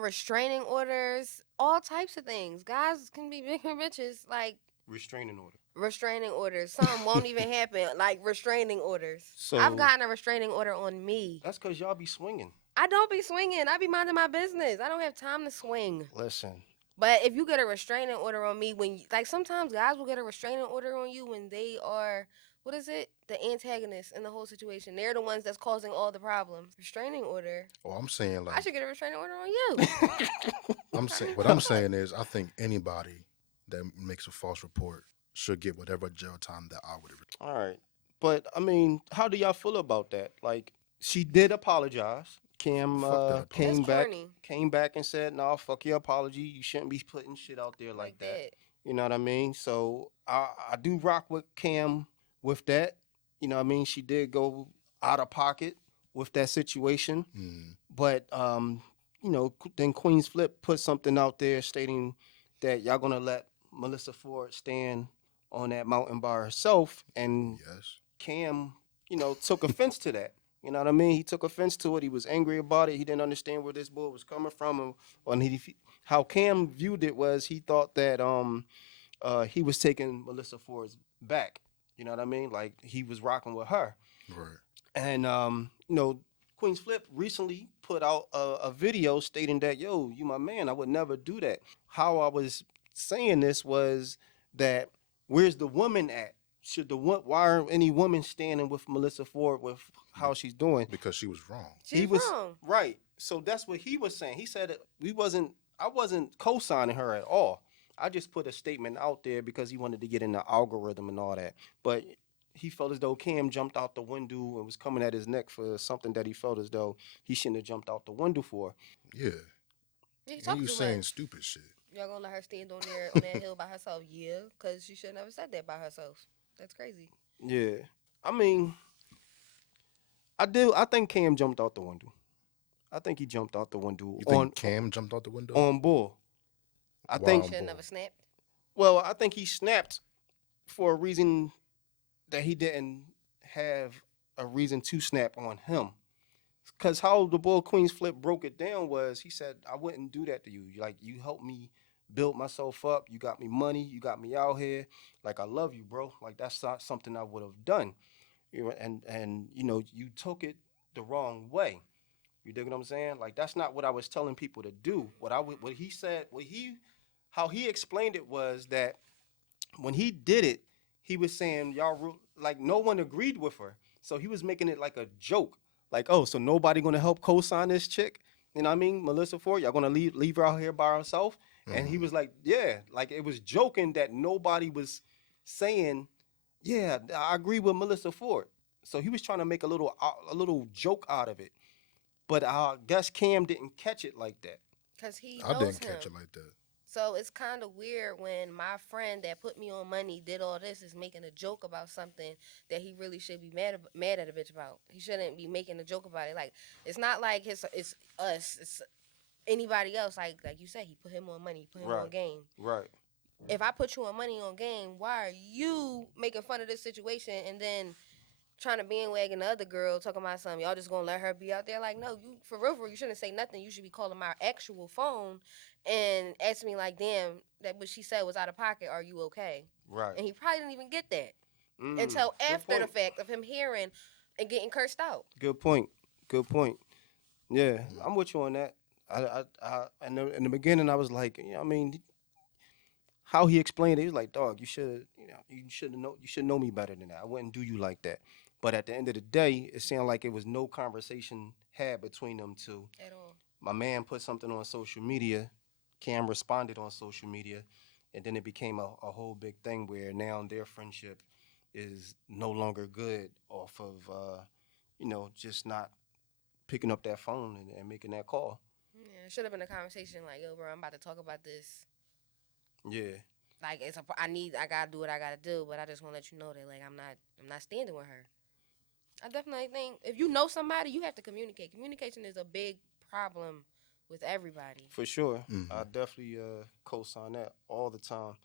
Restraining orders, all types of things. Guys can be bigger bitches. Like restraining order. restraining orders. Some won't even happen. Like restraining orders. So I've gotten a restraining order on me. that's because y'all be swinging. I don't be swinging. I be minding my business. I don't have time to swing. Listen, But if you get a restraining order on me, when like sometimes guys will get a restraining order on you when they are, what is it, the antagonists in the whole situation. They're the ones that's causing all the problems. Restraining order. Oh, I'm saying I like should get a restraining order on you. what I'm saying is I think anybody that makes a false report should get whatever jail time that I would have. all right, but I mean, how do y'all feel about that? Like, she did apologize. Cam Fuck that apology. came That's back, corny. came back and said, "No, fuck your apology. You shouldn't be putting shit out there like that." You know what I mean? So I do rock with Cam with that. You know what I mean? She did go out of pocket with that situation. But you know, then Queen's Flip put something out there stating that y'all gonna let Melissa Ford stand on that mountain by herself, and Yes. Cam, you know, took offense to that. You know what I mean? He took offense to it. He was angry about it. He didn't understand where this boy was coming from, and how Cam viewed it was he thought that he was taking Melissa Ford's back. You know what I mean? Like he was rocking with her. Right. And you know, Queen's Flip recently put out a video stating that, yo, you my man, I would never do that. How I was saying this was that where's the woman at? Why aren't any women standing with Melissa Ford with how she's doing? Because she was wrong. She's wrong. Right. So that's what he was saying. He said I wasn't co-signing her at all. I just put a statement out there because he wanted to get in the algorithm and all that. But he felt as though Cam jumped out the window and was coming at his neck for something that he felt as though he shouldn't have jumped out the window for. Yeah. You And talk you too saying much. stupid shit. Y'all gonna let her stand on there on that hill by herself? Yeah, because she should never said that by herself. That's crazy. Yeah. I mean, I think Cam jumped out the window. I think he jumped out the window You think Cam jumped out the window? on Bull. I Wow. think Should have never snapped. Well, I think he snapped for a reason that he didn't have a reason to snap on him. Because how the Bull Queen's Flip broke it down was he said, I wouldn't do that to you. Like, you helped me build myself up. You got me money. You got me out here. Like, I love you, bro. Like, that's not something I would have done. You know, and you know, you took it the wrong way. You dig what I'm saying? Like, that's not what I was telling people to do. How he explained it was that when he did it, he was saying like no one agreed with her, so he was making it like a joke, like, oh, so nobody gonna help co-sign this chick? You know what I mean, Melissa Ford, y'all gonna leave her out here by herself? And he was like, yeah, like it was joking that nobody was saying, yeah, I agree with Melissa Ford. So he was trying to make a little joke out of it. But I guess Cam didn't catch it like that. Cause he I knows didn't him. catch it like that. So it's kind of weird when my friend that put me on money did all this is making a joke about something that he really should be mad at a bitch about. He shouldn't be making a joke about it. Like it's not like it's us. It's anybody else. Like you said, he put him on money. He put him on Right. game. Right. If I put you on money on game, why are you making fun of this situation and then trying to bandwagon the other girl talking about something? Y'all just gonna let her be out there? Like, no, you for real, you shouldn't say nothing. You should be calling my actual phone and ask me like, damn, that what she said was out of pocket. Are you okay? Right. And he probably didn't even get that Mm, until good after the point. fact of him hearing and getting cursed out. Good point. Good point. Yeah, I'm with you on that. In the beginning, I was like, you know, I mean, how he explained it, he was like, dog, you should know me better than that. I wouldn't do you like that. But at the end of the day, it sounded like it was no conversation had between them two. At all. My man put something on social media. Cam responded on social media, and then it became a whole big thing where now their friendship is no longer good off of just not picking up that phone and making that call. Yeah, it should have been a conversation like, yo, bro, I'm about to talk about this. Yeah. Like I gotta do what I gotta do, but I just want to let you know that like I'm not standing with her. I definitely think if you know somebody, you have to communicate. Communication is a big problem with everybody. For sure. I Mhm. definitely co-sign that all the time.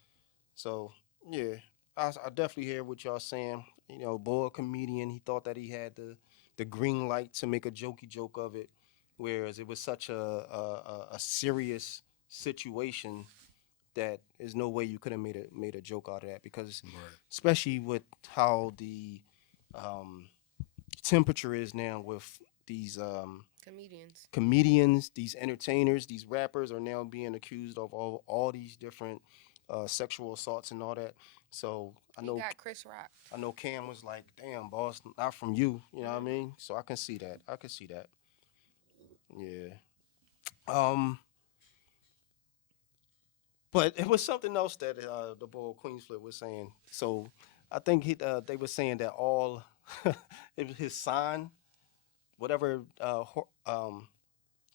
So yeah, I definitely hear what y'all saying. You know, boy, comedian, he thought that he had the green light to make a jokey joke of it, whereas it was such a serious situation that there's no way you could have made a joke out of that because Right. especially with how the um, temperature is now with these Comedians. comedians, these entertainers, these rappers are now being accused of all these different sexual assaults and all that. So He got Chris Rock. I know Cam was like, "Damn, boss, not from you." You know what I Mhm. mean? So I can see that. I can see that. Yeah. Um. But it was something else that the boy Queensflip was saying. So I think they were saying that all it was his sign, whatever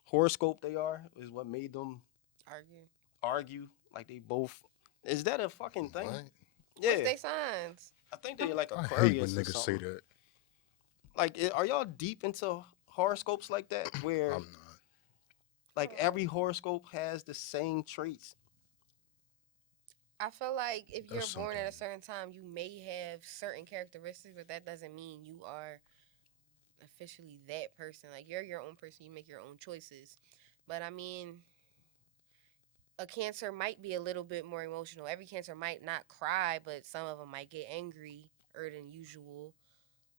horoscope they are, is what made them Argue. argue. Like they both. Is that a fucking thing? What? What's Yeah, they signs? I think they're like I hate when Aquarius or niggas say something. that. Like, are y'all deep into horoscopes like that, where I'm not. like every horoscope has the same traits? I feel like if you're That's born at a something. certain time, you may have certain characteristics, but that doesn't mean you are officially that person. Like you're your own person, you make your own choices. But I mean, a cancer might be a little bit more emotional. Every cancer might not cry, but some of them might get angry than usual.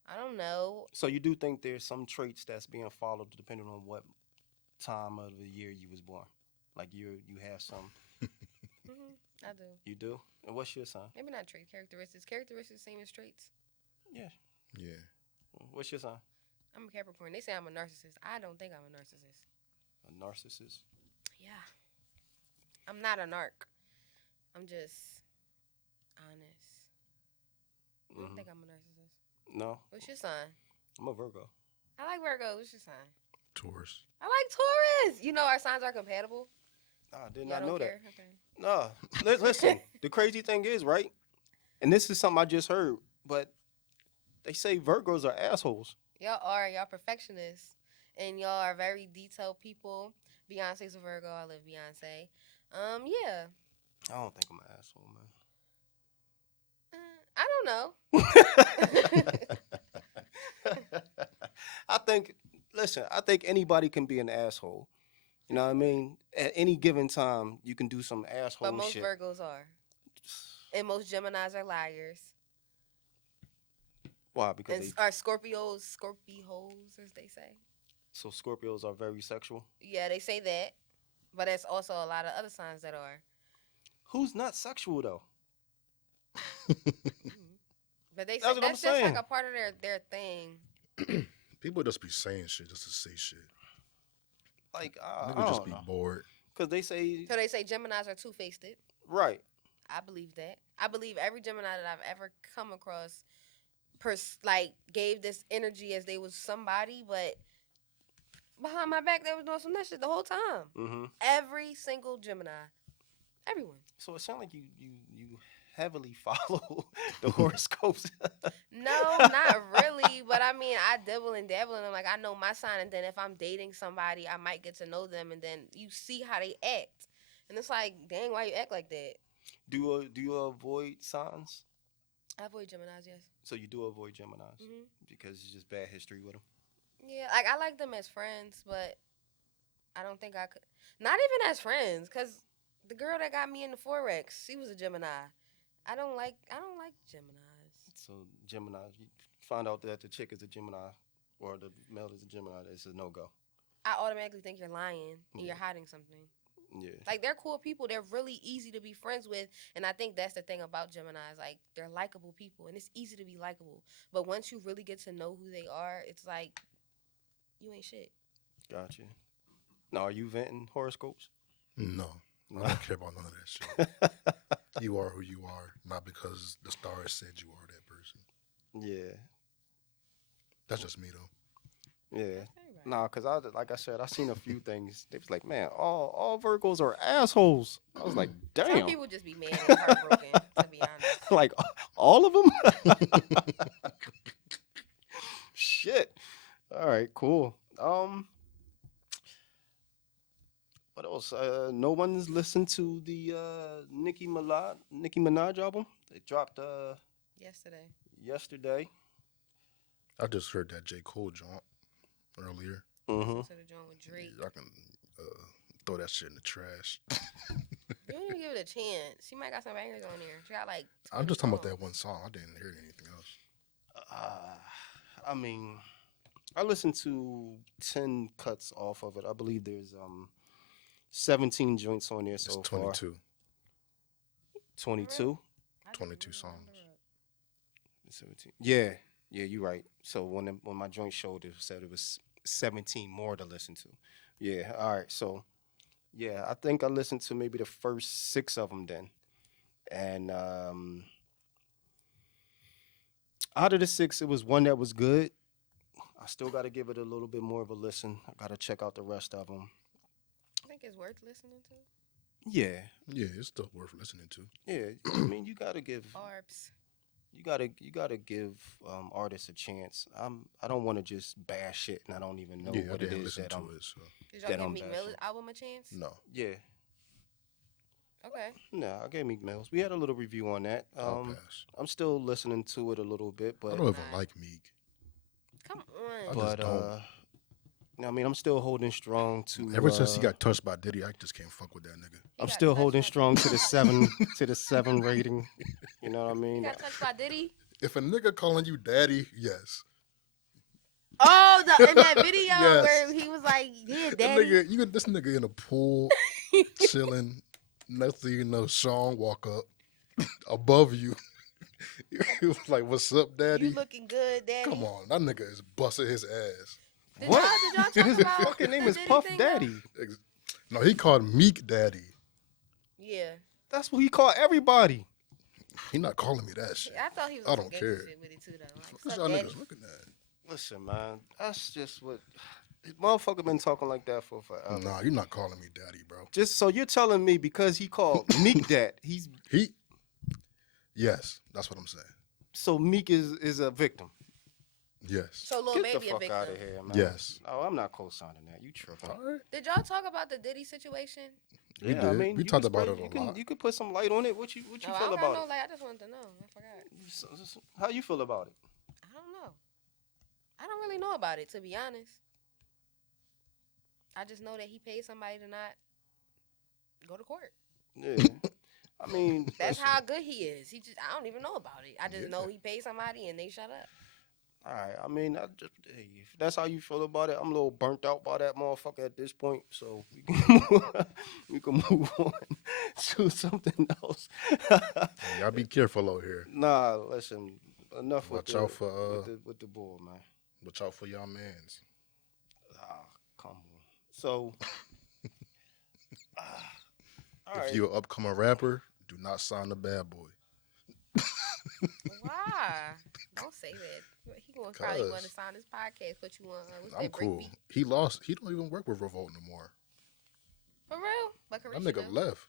I don't know. So you do think there's some traits that's being followed depending on what time of the year you was born? Like you have some. I do. You do. And what's your sign? Maybe not traits, characteristics. Characteristics same as traits. Yeah. Yeah. What's your sign? I'm a Capricorn. They say I'm a narcissist. I don't think I'm a narcissist. A narcissist. Yeah. I'm not a narc. I'm just honest. I don't think I'm a narcissist. No, What's your sign? I'm a Virgo. I like Virgo. What's your sign? Taurus. I like Taurus. You know our signs are compatible. I did Y'all not know don't that. care? Okay. No, listen. The crazy thing is, right? And this is something I just heard, but they say Virgos are assholes. Y'all perfectionists. And y'all are very detailed people. Beyonce's a Virgo. I love Beyonce. Yeah. I don't think I'm an asshole, I don't know. man. I think anybody can be an asshole. You know what I mean? At any given time, you can do some asshole But most shit. Virgos are. And most Geminis are liars. Why? Because And they are Scorpios, as they say. so Scorpios are very sexual. Yeah, they say that. But there's also a lot of other signs that are. Who's not sexual though? But they say That's what I'm that's just like saying. a part of their thing. People just be saying shit just to say shit. Like I Niggas just don't be know. bored. Because they say So they say Geminis are two-faced. right. I believe that. I believe every Gemini that I've ever come across gave this energy as they was somebody, but behind my back they was doing some that shit the whole time. Mm-hmm. Every single Gemini, everyone. So it sounds like you heavily follow the horoscopes. No, not really. But I mean, I dabble and dabble in them. Like I know my sign, and then if I'm dating somebody, I might get to know them, and then you see how they act, and it's like, dang, why you act like that? Do you avoid signs? I avoid Geminis, yes. So you do avoid Geminis Hmm. because it's just bad history with them. Yeah, like I like them as friends, but I don't think I could. Not even as friends, cause the girl that got me into Forex, she was a Gemini. I don't like Geminis. So Gemini, you find out that the chick is a Gemini or the male is a Gemini, it's a no go. I automatically think you're lying and you're Yeah. hiding something. Yeah. Like they're cool people. They're really easy to be friends with, and I think that's the thing about Geminis. Like they're likable people, and it's easy to be likable. But once you really get to know who they are, it's like you ain't shit. Gotcha. Now, are you venting horoscopes? No, I don't care about none of that shit. You are who you are, not because the stars said you are that person. Yeah. That's just me though. Yeah. That's everybody. Nah, cause like I said, I seen a few things. They was like, man, all Virgos are assholes. I was like, Some damn. people just be mad and heartbroken. To be honest. Like all of them. Shit. All right, cool. What else? No one's listened to the Nicki Minaj album. It dropped Yesterday. yesterday. I just heard that J. Cole jaunt earlier. Mm-hmm. To the joint with Drake. I can throw that shit in the trash. You didn't even give it a chance. She might got some bangers on there. She got like. I'm 20 just talking about that songs. one song. I didn't hear anything else. I mean, I listened to 10 cuts off of it. I believe there's 17 joints on there It's so 22. far. 22? I just 22 blew the songs. number up. 17. Yeah, you're right. So when my joint showed it said it was 17 more to listen to. Yeah, all right. So yeah, I think I listened to maybe the first 6 of them then. And out of the 6, it was one that was good. I still got to give it a little bit more of a listen. I got to check out the rest of them. I think it's worth listening to. Yeah, Yeah, it's still worth listening to. yeah. I mean, you gotta give Arbs. you gotta give artists a chance. I don't want to just bash it and I don't even know yeah, I what it didn't is listen that to I'm. it. So Did y'all That give I'm Meek bashing. Mill's album a chance? no. Yeah, Okay. no, I gave Meek Mills. We had a little review on that. I'll pass. I'm still listening to it a little bit, I but don't even like Meek. Come I on. just but don't. I mean, I'm still holding strong to. Ever since he got touched by Diddy, I just can't fuck with that nigga. He I'm got still touched holding by strong Diddy? to the 7 rating. You know what I He mean? got touched by Diddy. If a nigga calling you daddy, yes. Oh, in that video Yes. where he was like, "Yeah, That daddy." nigga, you got this nigga in a pool, chilling. Next thing you know, Sean walk up above you. He was like, "What's up, daddy?" You looking good, daddy. Come on, that nigga is busting his ass. Did What? y'all talk His about fucking name the is Diddy Puff thing, though? Daddy. No, he called Meek daddy. Yeah. That's what he called everybody. He not calling me that shit. I thought he was I on don't some gangster care. shit with it too, though. Like, What suck y'all daddy. niggas looking at? Listen, man, that's just what motherfucker been talking like that for forever. Nah, you're not calling me daddy, bro. Just so you're telling me because he called Meek that He, yes, that's what I'm saying. so Meek is a victim. Yes. So Lil Get Baby the a fuck victim. out of here, man. Yes. Oh, I'm not co-signing that. You tripping? All right. Did y'all talk about the Diddy situation? We Yeah, I did. mean, We you talked can about spray- it you a lot. You could put some light on it. What you No, I feel don't got about no it? like. I just wanted to know. I forgot. How you feel about it? I don't know. I don't really know about it, to be honest. I just know that he paid somebody to not go to court. Yeah. I mean, That's listen. how good he is. I don't even know about it. I just Yeah. know he paid somebody and they shut up. All right. I mean, hey, if that's how you feel about it, I'm a little burnt out by that motherfucker at this point. So we can move on to something else. Y'all be careful out here. Nah, listen. Enough with Watch out for with the bull, man. watch out for y'all mans. Ah, come on. So, all If right. you're an upcoming rapper, do not sign the bad boy. Why? Why Don't say that. He gonna probably want to sign this podcast. Put you on. What's I'm that? cool. Breakbeat? He lost. He don't even work with Revolt no more. For real? But That Carisha nigga do. left.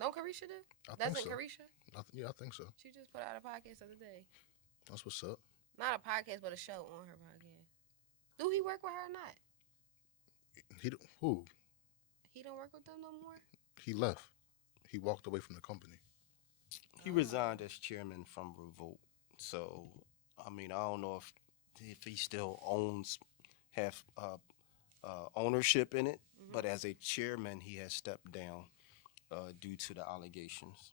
Don't Carisha do? I think Doesn't so. Carisha? Yeah, I think so. She just put out a podcast the other day. That's what's up. Not a podcast, but a show on her podcast. Do he work with her or not? Who? He don't work with them no more? He left. He walked away from the company. He resigned as chairman from Revolt. So, I mean, I don't know if he still have ownership in it, but as a chairman, he has stepped down due to the allegations.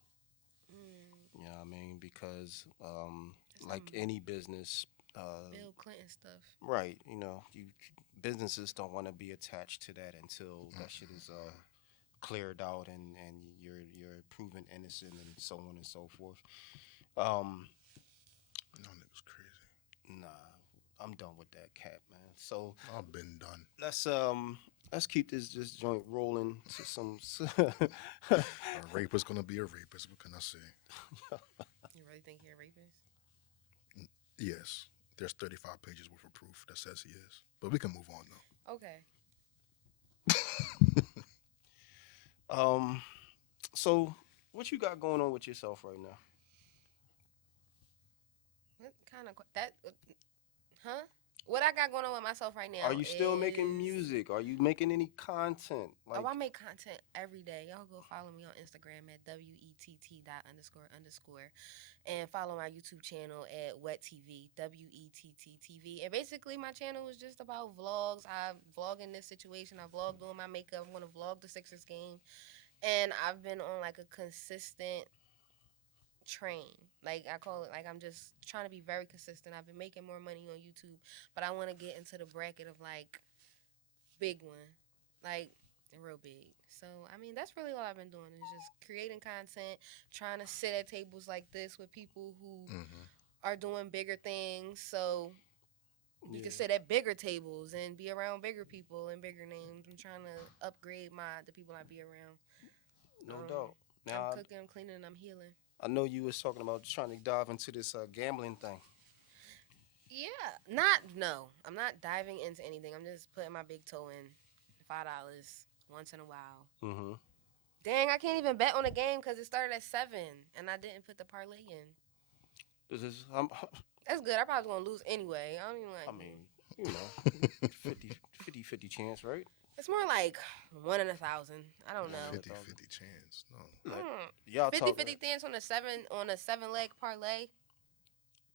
You know what I mean? Because like any business, Bill Clinton stuff. right? You know, businesses don't want to be attached to that until that shit is cleared out and you're proven innocent and so on and so forth. No nigga's crazy. Nah, I'm done with that cat, man. So I've been done. let's keep this joint rolling to some. A rapist gonna be a rapist. What can I say? You really think he a rapist? Yes. There's 35 pages worth of proof that says he is. But we can move on though. Okay. So what you got going on with yourself right now? What kind of that? Huh? What I got going on with myself right now? Are you still making music? Are you making any content? Oh, I make content every day. Y'all go follow me on Instagram at wett__, and follow my YouTube channel at Wett TV, WETT TV. And basically, my channel is just about vlogs. I vlog in this situation. I vlog doing my makeup. I'm gonna vlog the Sixers game, and I've been on like a consistent train. Like I call it, like I'm just trying to be very consistent. I've been making more money on YouTube, but I want to get into the bracket of like big one, like real big. So I mean, that's really all I've been doing is just creating content, trying to sit at tables like this with people who are doing bigger things. So you can sit at bigger tables and be around bigger people and bigger names. I'm trying to upgrade the people I be around. No doubt. Now I'm cooking, I'm cleaning, and I'm healing. I know you was talking about trying to dive into this gambling thing. Yeah, I'm not diving into anything. I'm just putting my big toe in, $5 once in a while. Mm-hmm. Dang, I can't even bet on a game because it started at 7, and I didn't put the parlay in. This is That's good. I probably gonna lose anyway. I don't even like. I mean, you know, 50 chance, right? It's more like 1 in 1,000. I don't know. 50-50 chance. No. Like, y'all 50-50 chance on a 7-leg parlay.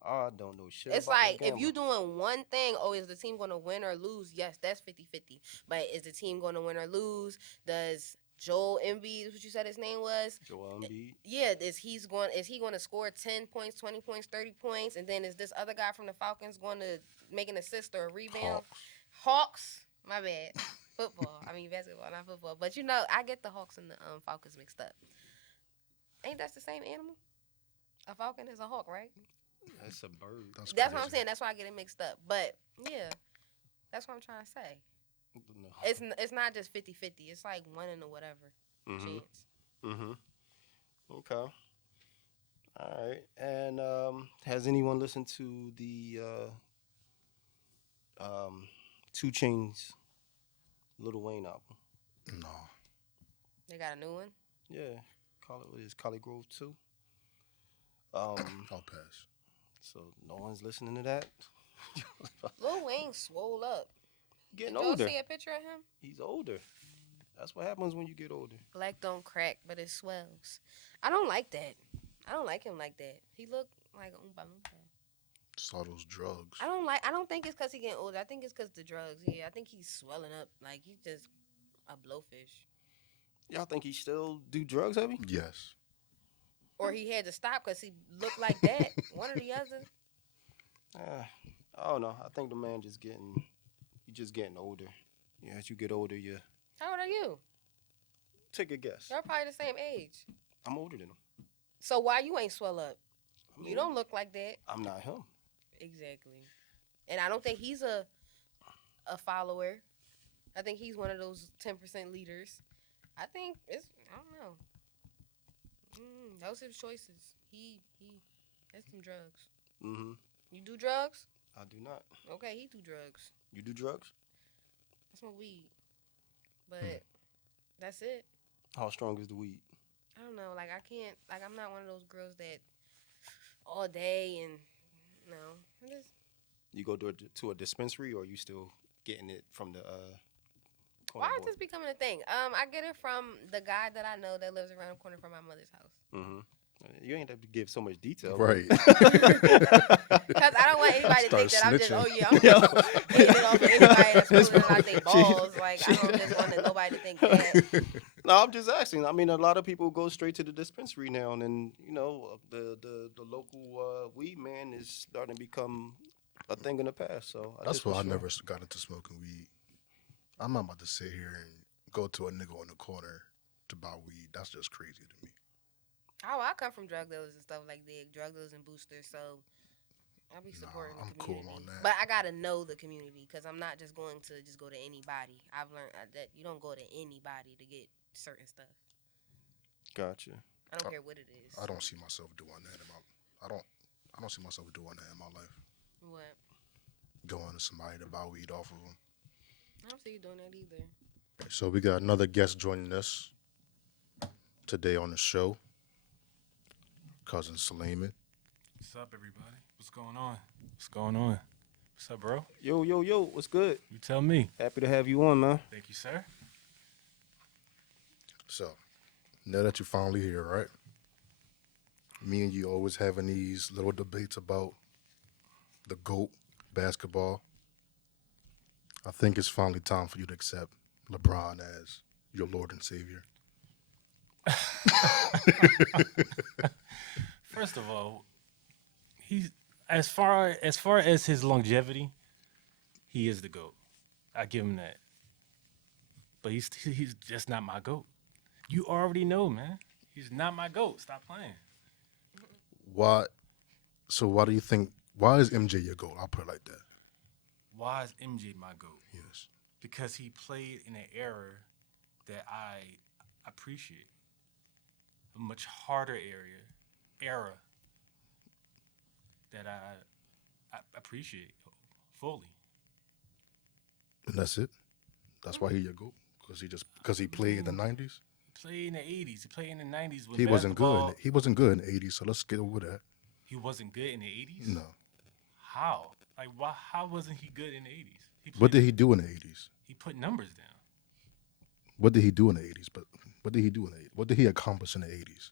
I don't know shit. It's about like no if you gambling. doing one thing, is the team gonna win or lose? Yes, that's 50-50. But is the team gonna win or lose? Does Joel Embiid, what you said his name was? Joel Embiid. Yeah, is he going to score 10 points, 20 points, 30 points? And then is this other guy from the Falcons going to make an assist or a rebound? Hawks. My bad. Football. I mean basketball, not football. But you know, I get the Hawks and the Falcons mixed up. Ain't that the same animal? A falcon is a hawk, right? That's a bird. That's what I'm saying. That's why I get it mixed up. But yeah, that's what I'm trying to say. No. It's not just 50-50. It's like 1 in a whatever chance. Mm-hmm. Okay. All right. And has anyone listened to the 2 Chainz Lil Wayne album? No. They got a new one? Yeah. Collie Grove 2. I'll pass. So no one's listening to that. Lil Wayne swole up. Getting Did y'all older. see a picture of him? He's older. That's what happens when you get older. Black don't crack, but it swells. I don't like that. I don't like him like that. He look like Oompa Loompa. Just all those drugs. I don't think it's because he getting older. I think it's because the drugs. Yeah, I think he's swelling up. Like, he's just a blowfish. Y'all think he still do drugs, heavy? Yes. Or he had to stop because he looked like that. One or the other. I don't know. I think the man just getting older. Yeah, as you get older, you How old are you? take a guess. Y'all probably the same age. I'm older than him. So why you ain't swell up? I mean, You don't look like that. I'm not him. Exactly. And I don't think he's a follower. I think he's one of those 10% leaders. I think it's, I don't know. Those are his choices. He that's some drugs. Mm-hmm. You do drugs? I do not. Okay, he do drugs. You do drugs? I smoke weed, but that's it. How strong is the weed? I don't know. Like I can't. Like I'm not one of those girls that all day and no. I'm just. You go to a dispensary, or you still getting it from the corner Why is boy? this becoming a thing? I get it from the guy that I know that lives around the corner from my mother's house. Mm-hmm. You ain't have to give so much detail. Right. Because I don't want anybody to think Start that I'm just, snitching. oh yeah, I'm just getting it off of anybody that's pulling it out their balls. Like, I don't just want nobody to think that. No, I'm just asking. I mean, a lot of people go straight to the dispensary now, and you know, the local weed man is starting to become a thing in the past. So That's just why I was sure. never got into smoking weed. I'm not about to sit here and go to a nigga on the corner to buy weed. That's just crazy to me. Oh, I come from drug dealers and stuff like that, drug dealers and boosters, so I'll be Nah, supporting I'm the cool community. on that. But I gotta know the community because I'm not just going to just go to anybody. I've learned that you don't go to anybody to get certain stuff. Gotcha. I don't care what it is. I don't see myself doing that in my. I don't see myself doing that in my life. What? Going to somebody to buy weed off of them. I don't see you doing that either. So we got another guest joining us today on the show. Cousin Sulaiman. What's up, everybody? What's going on? What's going on? What's up, bro? Yo, what's good? You tell me. Happy to have you on, man. Thank you, sir. So, now that you're finally here, right? Me and you always having these little debates about the GOAT, basketball. I think it's finally time for you to accept LeBron as your Lord and Savior. First of all, he's as far as his longevity, he is the GOAT. I give him that. But he's just not my GOAT. You already know, man. He's not my GOAT. Stop playing. Why? So why do you think? Why is MJ your GOAT? I'll put it like that. Why is MJ my GOAT? Yes. Because he played in an era that I appreciate. A much harder era that I appreciate fully. And that's it. That's why he your GOAT. Because he played in the '90s. He played in the 80s. He played in the 90s. When He wasn't basketball- good. He wasn't good in the '80s. So let's get over that. He wasn't good in the 80s? No. How? Like, why? How wasn't he good in the 80s? What did he do in the '80s? He put numbers down. What did he do in the '80s? But what did he do in the '80s? What did he accomplish in the '80s?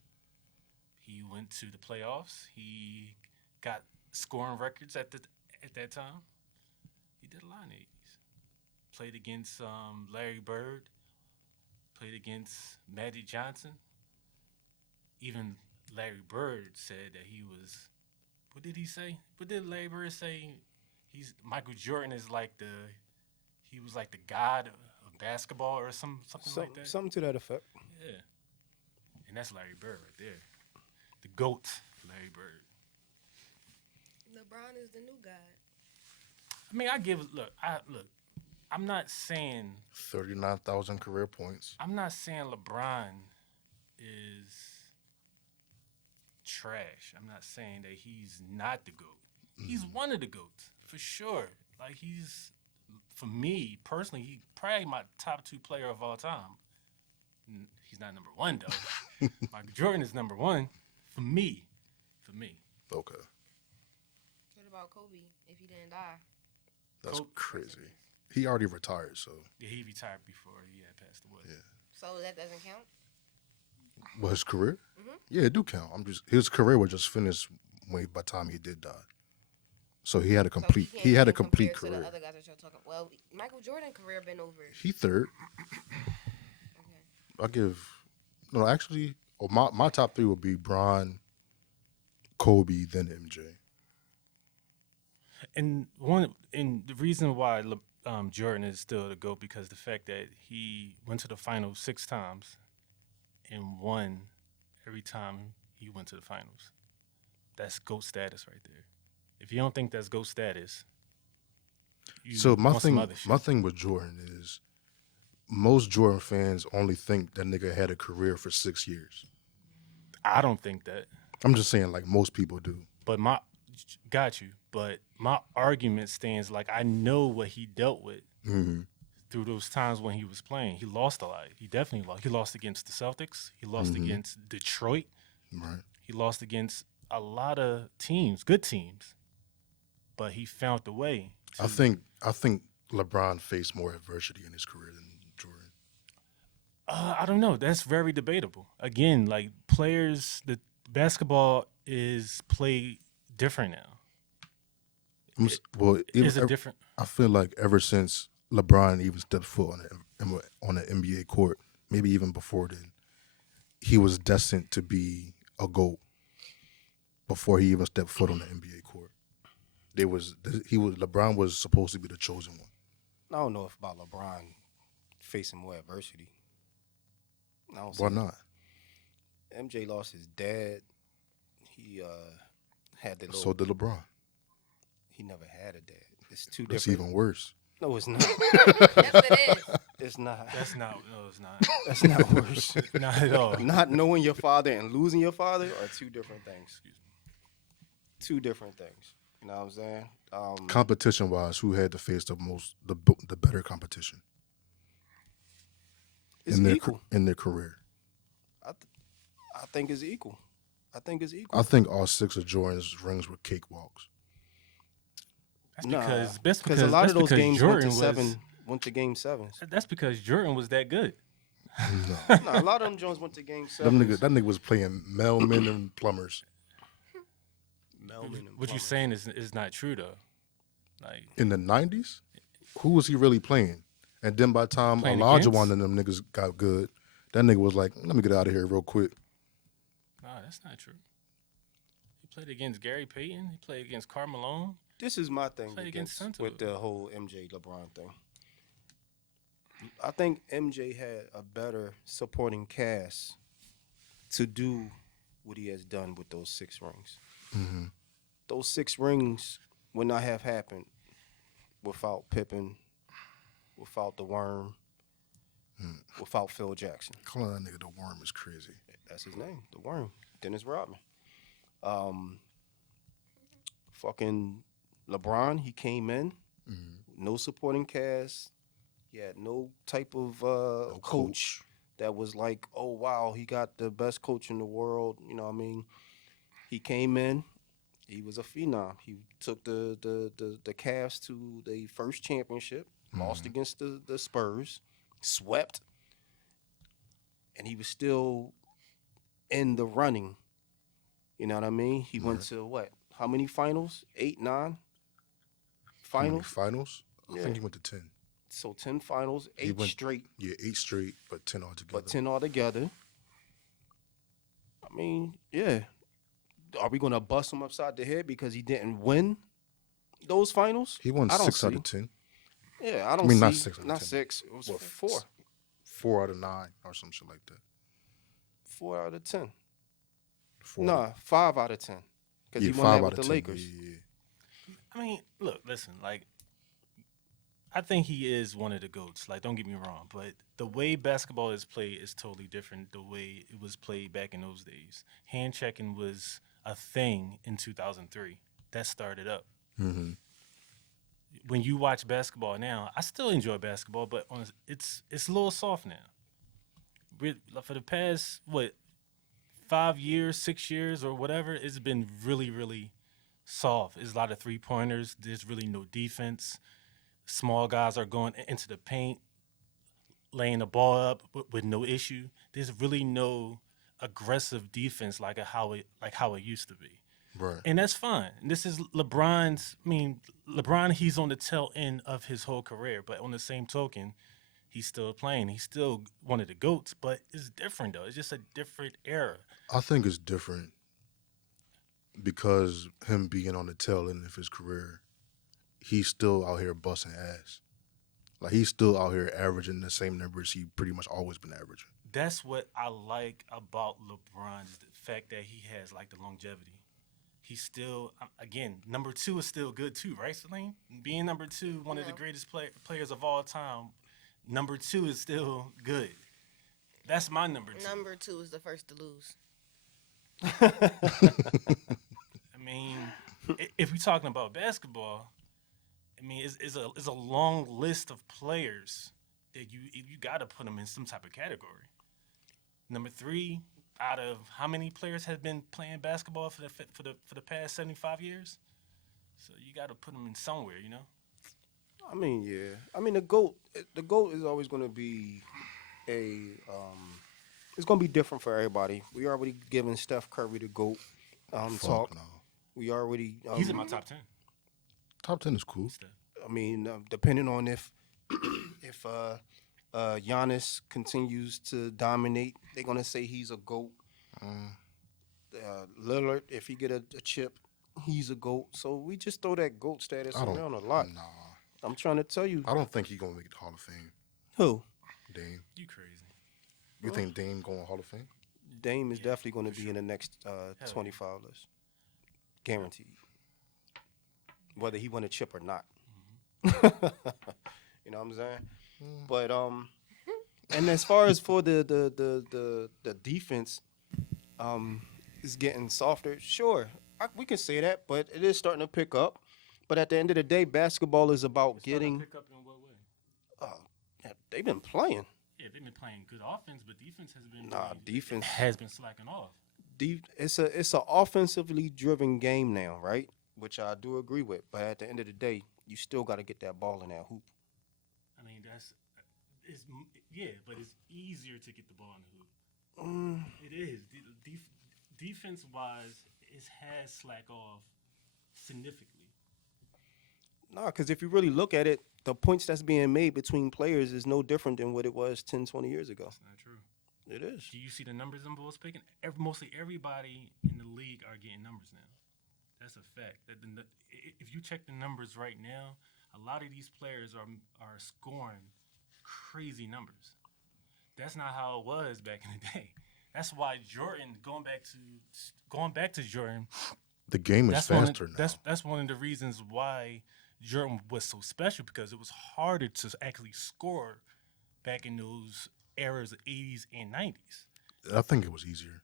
He went to the playoffs. He got scoring records at that time. He did a lot in the 80s. Played against Larry Bird. Played against Magic Johnson. Even Larry Bird said that he was. What did he say? What did Larry Bird say? Michael Jordan is like he was like the god of basketball or something like that. Something to that effect. Yeah. And that's Larry Bird right there. The GOAT, Larry Bird. LeBron is the new god. I mean, I'm not saying 39,000 career points. LeBron is trash. I'm not saying that he's not the GOAT. He's one of the GOATs, for sure. Like, for me, personally, he's probably my top 2 player of all time. He's not number 1, though. Michael Jordan is number 1 for me. Okay. What about Kobe if he didn't die? That's Kobe- crazy. He already retired, so. Yeah, he retired before he had passed away. Yeah. So that doesn't count? Well, his career? Mhm. Yeah, it do count. His career was just finished by the time he did die. So he had a complete So he had a can't complete compare to career. the other guys that you're talking. Well, Michael Jordan career been over. He third. Okay. Actually, my top 3 would be Bron, Kobe, then MJ. And the reason why Jordan is still the GOAT because the fact that he went to the finals 6 times and won every time he went to the finals. That's GOAT status right there. If you don't think that's GOAT status, you So my want some other shit. thing with Jordan is most Jordan fans only think that nigga had a career for 6 years. I don't think that. I'm just saying, like most people do. But got you. But my argument stands like I know what he dealt with Mm-hmm. through those times when he was playing. He lost a lot. He definitely lost. He lost against the Celtics. He lost Mm-hmm. against Detroit. Right. He lost against a lot of teams, good teams. But he found the way. I think LeBron faced more adversity in his career than Jordan. I don't know. That's very debatable. Again, like players, the basketball is played different now. Well, Is it different? I feel like ever since LeBron even stepped foot on the NBA court, maybe even before then, he was destined to be a GOAT before he even stepped foot on the NBA court. LeBron was supposed to be the chosen one. I don't know if about LeBron facing more adversity. I don't Why see it. not? MJ lost his dad. He had the little. So did LeBron. He never had a dad. It's two That's different. even worse. No, it's not. Yes, it is. It's not. That's not. No, it's not. That's not worse. Not at all. Not knowing your father and losing your father are two different things. Two different things. You know what I'm saying? Competition wise, who had to face the better competition It's in equal. their career? I think it's equal. I think it's equal. I think all 6 of Jordan's rings were cakewalks. That's because a lot of those games Jordan went to game sevens. That's because Jordan was that good. No. No, a lot of them Jones went to game That sevens. nigga was playing mailmen and plumbers Melvin and What you're Plummer. saying is not true though. Like in the 90s. Who was he really playing? And then by the time Playing Elijah against? one of them niggas got good, that nigga was like, let me get out of here real quick. nah, that's not true. He played against Gary Payton. He played against Karl Malone. This is my thing Play against Santos. with the whole MJ LeBron thing. I think MJ had a better supporting cast to do what he has done with those 6 rings. Mm-hmm. Those 6 rings would not have happened without Pippen, without the Worm, without Phil Jackson. Calling that nigga the Worm is crazy. That's his name, the Worm, Dennis Rodman. Fucking LeBron, he came in, no supporting cast. He had no type of coach that was like, oh wow, he got the best coach in the world. You know what I mean? He came in, he was a phenom. He took the Cavs to the first championship, lost against the Spurs, swept, and he was still in the running. You know what I mean? He went to what? How many finals? 8, 9 How many finals? finals? I Yeah. think he went to 10. So 10 finals, 8 went- straight, Yeah, 8 straight, but 10 altogether. but 10 altogether. I mean, yeah. Are we going to bust him upside the head because he didn't win those finals? He won I don't 6 out see. of 10. Yeah, I don't mean, see. not 6 out of Not 10. 6. It was What, 4. 4 out of 9 or some shit like that. 4 out of 10. 4 Nah, 5 out of 10. Because he won 5 that out with of the 10. Lakers. Yeah. I mean, look, listen, like I think he is one of the GOATs. Like, don't get me wrong, but the way basketball is played is totally different the way it was played back in those days. Hand checking was a thing in 2003. That started up. Mm-hmm. When you watch basketball now, I still enjoy basketball, but it's a little soft now. For the past 5 years, 6 years, or whatever, it's been really, really soft. It's a lot of 3-pointers. There's really no defense. Small guys are going into the paint, laying the ball up with no issue. There's really no aggressive defense like how it used to be. Right. And that's fine. This is LeBron's. I mean, LeBron, he's on the tail end of his whole career, but on the same token, he's still playing. He's still one of the GOATs, but it's different, though. It's just a different era. I think it's different because him being on the tail end of his career, he's still out here busting ass. Like, he's still out here averaging the same numbers he pretty much always been averaging. That's what I like about LeBron, is the fact that he has, like, the longevity. He's still, again, number 2 is still good, too, right, Saalim? Being number 2, one of the greatest players of all time, number 2 is still good. That's my number 2. Number 2 is the first to lose. I mean, if we're talking about basketball, I mean, it's a long list of players that you got to put them in some type of category. Number three, out of how many players have been playing basketball for the past 75 years? So you got to put them in somewhere, you know. I mean, yeah. I mean, the goat is always going to be a. It's going to be different for everybody. We already giving Steph Curry the goat talk. Fuck no. We already. He's in my top 10. Top 10 is cool. Steph. I mean, depending on if Giannis continues to dominate, they're gonna say he's a goat. Lillard, if he get a chip, he's a goat. So we just throw that goat status I don't. around a lot. Nah. I'm trying to tell you. I don't think he's gonna make the Hall of Fame. Who? Dame. You crazy? You think Dame going Hall of Fame? Dame is Yeah, definitely going to for be sure. in the next yeah. 25 list, guaranteed. Whether he win a chip or not. You know what I'm saying? But and as far as for the defense, is getting softer. Sure, we can say that, but it is starting to pick up. But at the end of the day, basketball is about It's starting getting. to pick up in what way? They've been playing. Yeah, they've been playing good offense, but defense has been Defense. has been slacking off. It's a offensively driven game now, right? Which I do agree with. But at the end of the day, you still got to get that ball in that hoop. I mean, but it's easier to get the ball in the hoop. It is. Defense wise, it has slack off significantly. Nah, because if you really look at it, the points that's being made between players is no different than what it was 10, 20 years ago. That's not true. It is. Do you see the numbers them boys picking? Mostly everybody in the league are getting numbers now. That's a fact. If you check the numbers right now, a lot of these players are scoring crazy numbers. That's not how it was back in the day. That's why Jordan, going back to Jordan, The game is that's faster now. That's one of the reasons why Jordan was so special, because it was harder to actually score back in those eras of 80s and 90s. I think it was easier.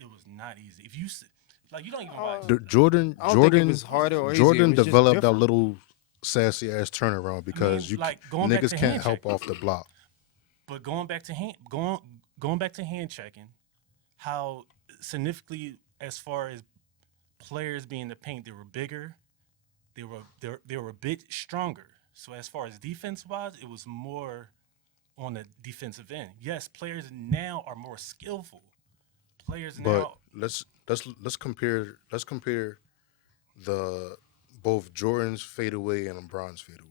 It was not easy. If you you don't even watch. Jordan I don't think it was harder or easier. It Jordan was just developed that different. little sassy ass turnaround because going back niggas to can't hand help checking. off the block. But going back to hand checking, how significantly as far as players being in the paint, they were bigger, they were a bit stronger. So as far as defense wise, it was more on the defensive end. Yes, players now are more skillful. Players But now. let's compare the both Jordan's fadeaway and LeBron's fadeaway.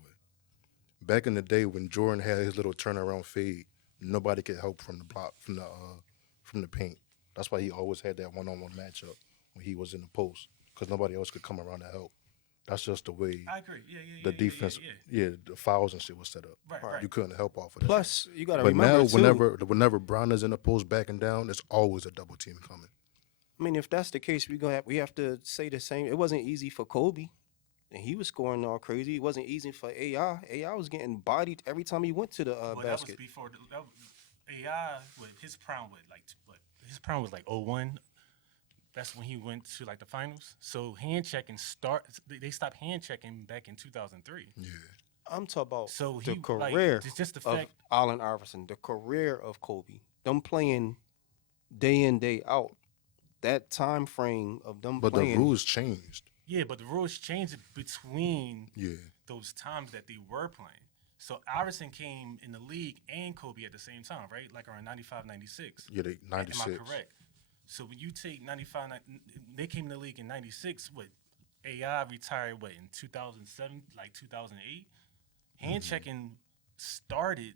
Back in the day when Jordan had his little turnaround fade, nobody could help from the block from the paint. That's why he always had that one-on-one matchup when he was in the post, because nobody else could come around to help. That's just the way I agree. Yeah. the defense, the fouls and shit was set up. Right. You couldn't help off of that. Plus, you got to But remember now, too, whenever Brown is in the post backing down, it's always a double team coming. I mean, if that's the case, we have to say the same. It wasn't easy for Kobe, and he was scoring all crazy. It wasn't easy for AI. AI was getting bodied every time he went to the Well, that was basket. before AI. His prime was his prime was like 01. That's when he went to like the finals. So hand checking they stopped hand checking back in 2003. Yeah. I'm talking about So the he career it's just the of fact. Allen Iverson, the career of Kobe, them playing day in, day out. That time frame of them But playing. the rules changed. Yeah, but the rules changed between Yeah. those times that they were playing. So Iverson came in the league and Kobe at the same time, right? Like around 95, 96. Yeah, they 96. Am I correct? So when you take 95, they came in the league in 96. What, AI retired, in 2007, like 2008? Hand checking started.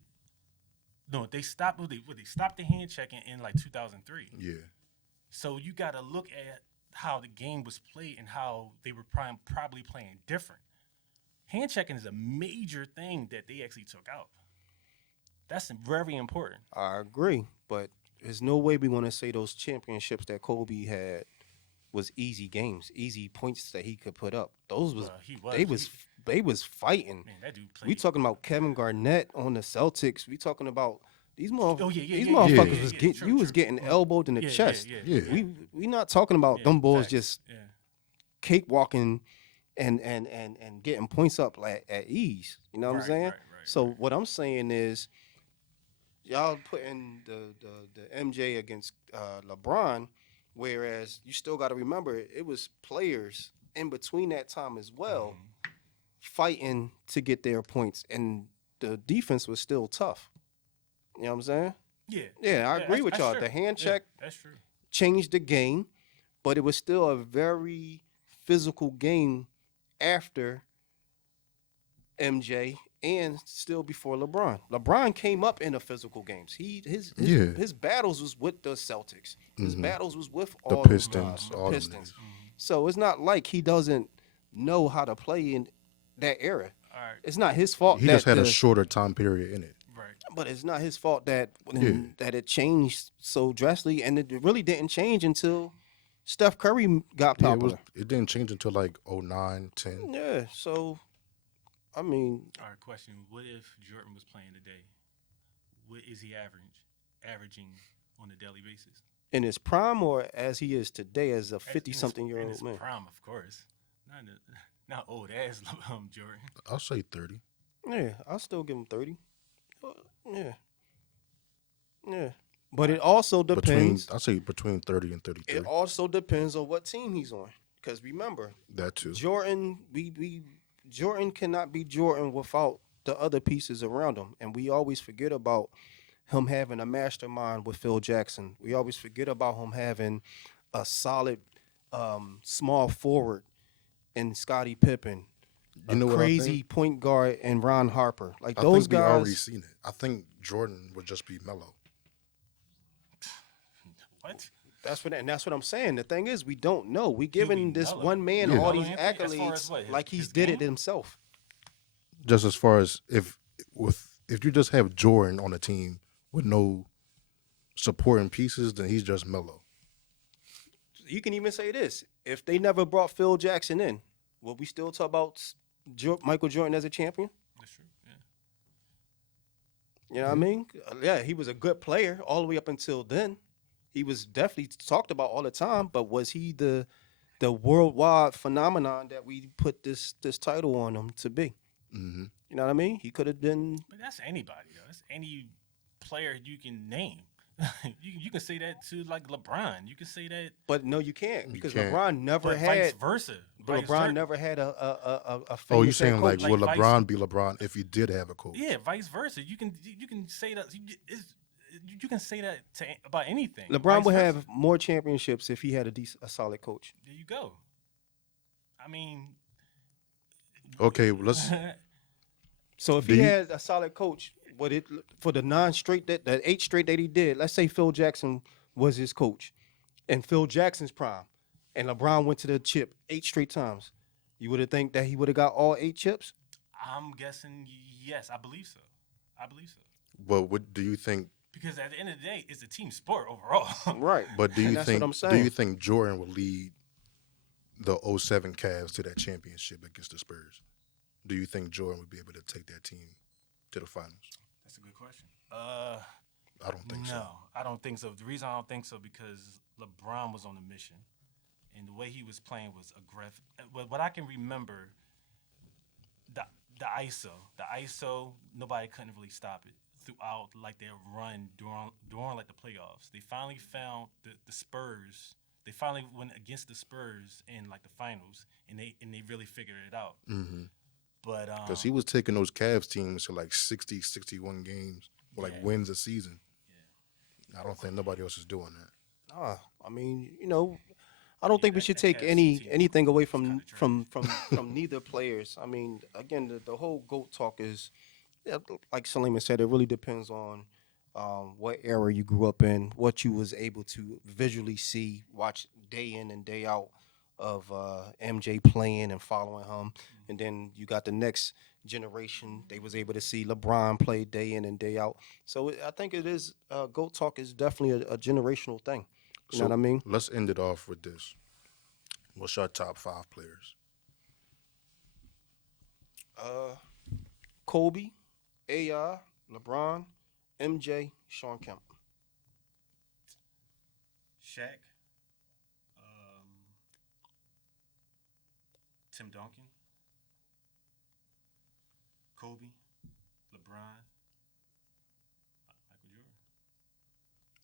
No, they stopped. They stopped the hand checking in like 2003. Yeah. So you got to look at how the game was played and how they were probably playing different. Hand checking is a major thing that they actually took out. That's very important. I agree, but there's no way we want to say those championships that Kobe had was easy games, easy points that he could put up. Those was they was fighting. Man, that dude played. We talking about Kevin Garnett on the Celtics. We talking about these these yeah. motherfuckers Yeah, was yeah, getting true. elbowed in the Yeah, chest. yeah. Yeah. We not talking about them boys facts. just Yeah. cakewalking and getting points up at ease. You know what I'm Right, saying? right, So right. what I'm saying is, y'all putting the MJ against LeBron, whereas you still got to remember it was players in between that time as well Mhm. fighting to get their points, and the defense was still tough. You know what I'm saying? Yeah, Yeah, I yeah, agree with that's y'all. true. The hand Yeah, check that's true. changed the game, but it was still a very physical game after MJ and still before LeBron. LeBron came up in the physical games. Yeah. His battles was with the Celtics. His Hmm. battles was with The all those guys, Pistons, the all them Pistons. niggas. Mhm. So it's not like he doesn't know how to play in that era. All right, It's not his fault He just that had a the shorter time period in it. right. but it's not his fault that Yeah. that it changed so drastically, and it really didn't change until Steph Curry got Yeah, it was. popular. It didn't change until like 09, 10. Yeah, so I mean, All right, question: what if Jordan was playing today? What is he averaging on a daily basis? in his prime or as he is today as a In 50-something-year-old his man. prime, of course. Not old ass Jordan. I'll say 30. Yeah, I'll still give him 30. Yeah, yeah. But it also depends. I'll say between 30 and It 33. also depends on what team he's on. Because remember, That too. Jordan, Jordan cannot be Jordan without the other pieces around him, and we always forget about him having a mastermind with Phil Jackson. We always forget about him having a solid small forward in Scottie Pippen, You a know what I crazy think? point guard in Ron Harper. Like I those think we already guys. seen it. I think Jordan would just be mellow. What? That's what I'm saying. The thing is, we don't know. We He'll be giving this mellow. one man Yeah. all Mellow these anything? As far as accolades what, his- like he's his did it game? himself. Just as far as if you just have Jordan on a team with no supporting pieces, then he's just mellow. You can even say this: if they never brought Phil Jackson in, would we still talk about Michael Jordan as a champion? That's true. Yeah. You know what I mean? Yeah, he was a good player all the way up until then. He was definitely talked about all the time, but was he the worldwide phenomenon that we put this title on him to be? Hmm. You know what I mean? He could have been. But that's anybody, though. That's any player you can name. you can say that to like LeBron. You can say that, But no, you can't because can't. LeBron never but had. vice versa. But Vice LeBron ver- never had a Oh, famous you saying head like coach. will Like LeBron be LeBron if he did have a coach? Yeah, vice versa. You can say that. You can say that about anything. LeBron Vice would versa. have more championships if he had a solid coach. There you go. I mean, Okay, well, let's. So if Do he you- had a solid coach, would it for the 9 straight the 8 straight that he did? Let's say Phil Jackson was his coach, and Phil Jackson's prime, and LeBron went to the chip 8 straight times. You would have think that he would have got all 8 chips. I'm guessing yes. I believe so. But what do you think? Because at the end of the day, it's a team sport overall. Right. But do you And that's think? what I'm Do saying. you think Jordan will lead the 07 Cavs to that championship against the Spurs? Do you think Jordan would be able to take that team to the finals? That's a good question. I don't think so. No, I don't think so. The reason I don't think so because LeBron was on a mission, and the way he was playing was aggressive. What I can remember, the ISO, nobody couldn't really stop it throughout like their run during like the playoffs. They finally found the Spurs. They finally went against the Spurs in like the finals, and they really figured it out. Mm-hmm. But Because he was taking those Cavs teams to like 60, 61 games, or like Yeah. wins a season. I don't think nobody else is doing that. I mean, I don't think we that- should that take Cavs team anything away was from kinda from neither players. I mean, again, the whole GOAT talk is, yeah, like Sulaiman said, it really depends on what era you grew up in, what you was able to visually see, watch day in and day out of MJ playing and following him, and then you got the next generation. They was able to see LeBron play day in and day out. So I think it is GOAT talk is definitely a generational thing. You know what I mean? Let's end it off with this. What's your top 5 players? Kobe, AI, LeBron, MJ, Sean Kemp. Shaq, Tim Duncan, Kobe, LeBron, Michael Jordan.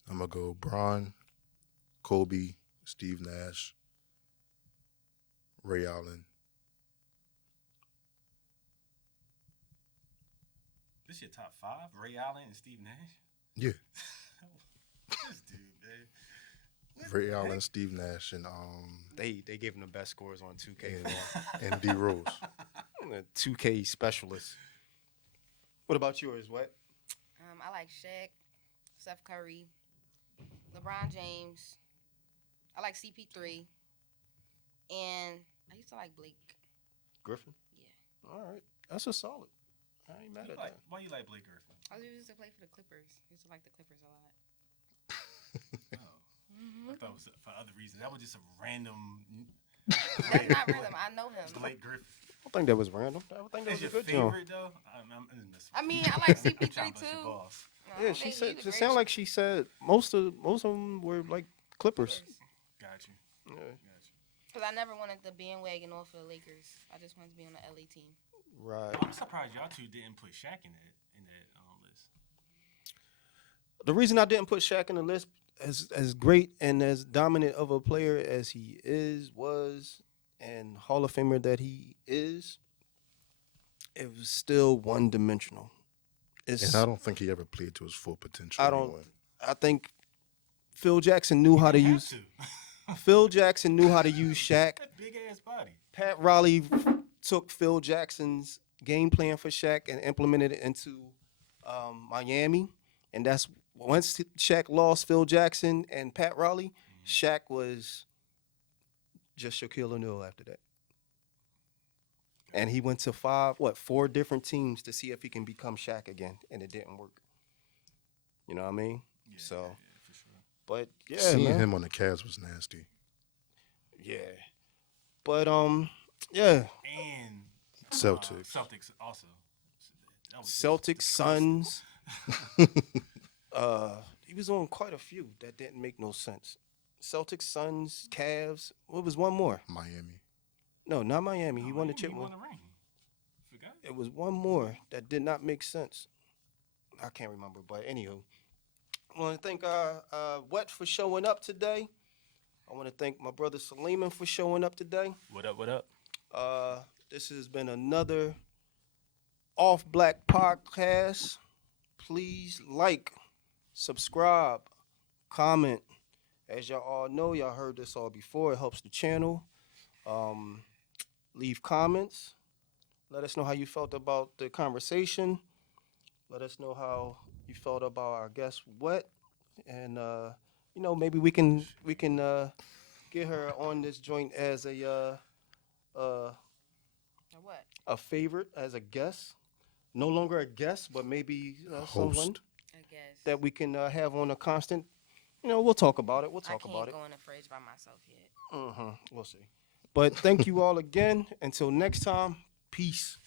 I'm gonna go Bron, Kobe, Steve Nash, Ray Allen. This your top five? Ray Allen and Steve Nash? Yeah, This dude, man. Ray Allen, Steve Nash, and They gave him the best scores on 2K. and D Rose. The 2K specialist. What about yours? What? I like Shaq, Steph Curry, LeBron James. I like CP3, and I used to like Blake. Griffin? Yeah. All right. That's a solid. I ain't mad at that. Why you like Blake Griffin? I used to play for the Clippers. I used to like the Clippers a lot. Oh, I thought it was for other reasons. That was just a random. That's not random. I know him. Blake Griffin. I don't think that was random. I think that That's was your a good job. favorite though. I'm just messing I with mean, you. I like I'm trying CP3 to bust your too. balls. No, Yeah, she said. It sounded like she said most of them were like Clippers. Got you. Yeah. Got you. Because I never wanted the bandwagon off of the Lakers. I just wanted to be on the LA team. Right. I'm surprised y'all two didn't put Shaq in that list. The reason I didn't put Shaq in the list, as great and as dominant of a player as he was, and Hall of Famer that he is, it was still one dimensional. And I don't think he ever played to his full potential. I don't. Anyway. I think Phil Jackson knew how to You use. have to. Phil Jackson knew how to use Shaq. That big ass body. Pat Riley took Phil Jackson's game plan for Shaq and implemented it into Miami, and that's once Shaq lost Phil Jackson and Pat Riley, Shaq was just Shaquille O'Neal after that. And he went to four different teams to see if he can become Shaq again, and it didn't work. You know what I mean? Yeah, So, yeah, for sure. but yeah, Seeing man. him on the Cavs was nasty. Yeah. But yeah. And Celtics. Celtics also. That was just Celtics, disgusting. Suns. He was on quite a few that didn't make no sense. Celtics, Suns, Cavs. What was one more? Miami. No, not Miami. He won the chip He one. won the ring. Forgot. It was one more that did not make sense. I can't remember, but anywho, I want to thank Wett for showing up today. I want to thank my brother Sulaiman for showing up today. What up? What up? This has been another Off Black podcast. Please like, subscribe, comment. As y'all all know, y'all heard this all before. It helps the channel. Leave comments. Let us know how you felt about the conversation. Let us know how you felt about our guest Wett, and maybe we can get her on this joint as Or what? a favorite, as a guest. No longer a guest, but maybe Host. someone I guess. that we can have on a constant. We'll talk about it. We'll I talk can't about it. go in the fridge by myself yet. We'll see. But thank you all again. Until next time, peace.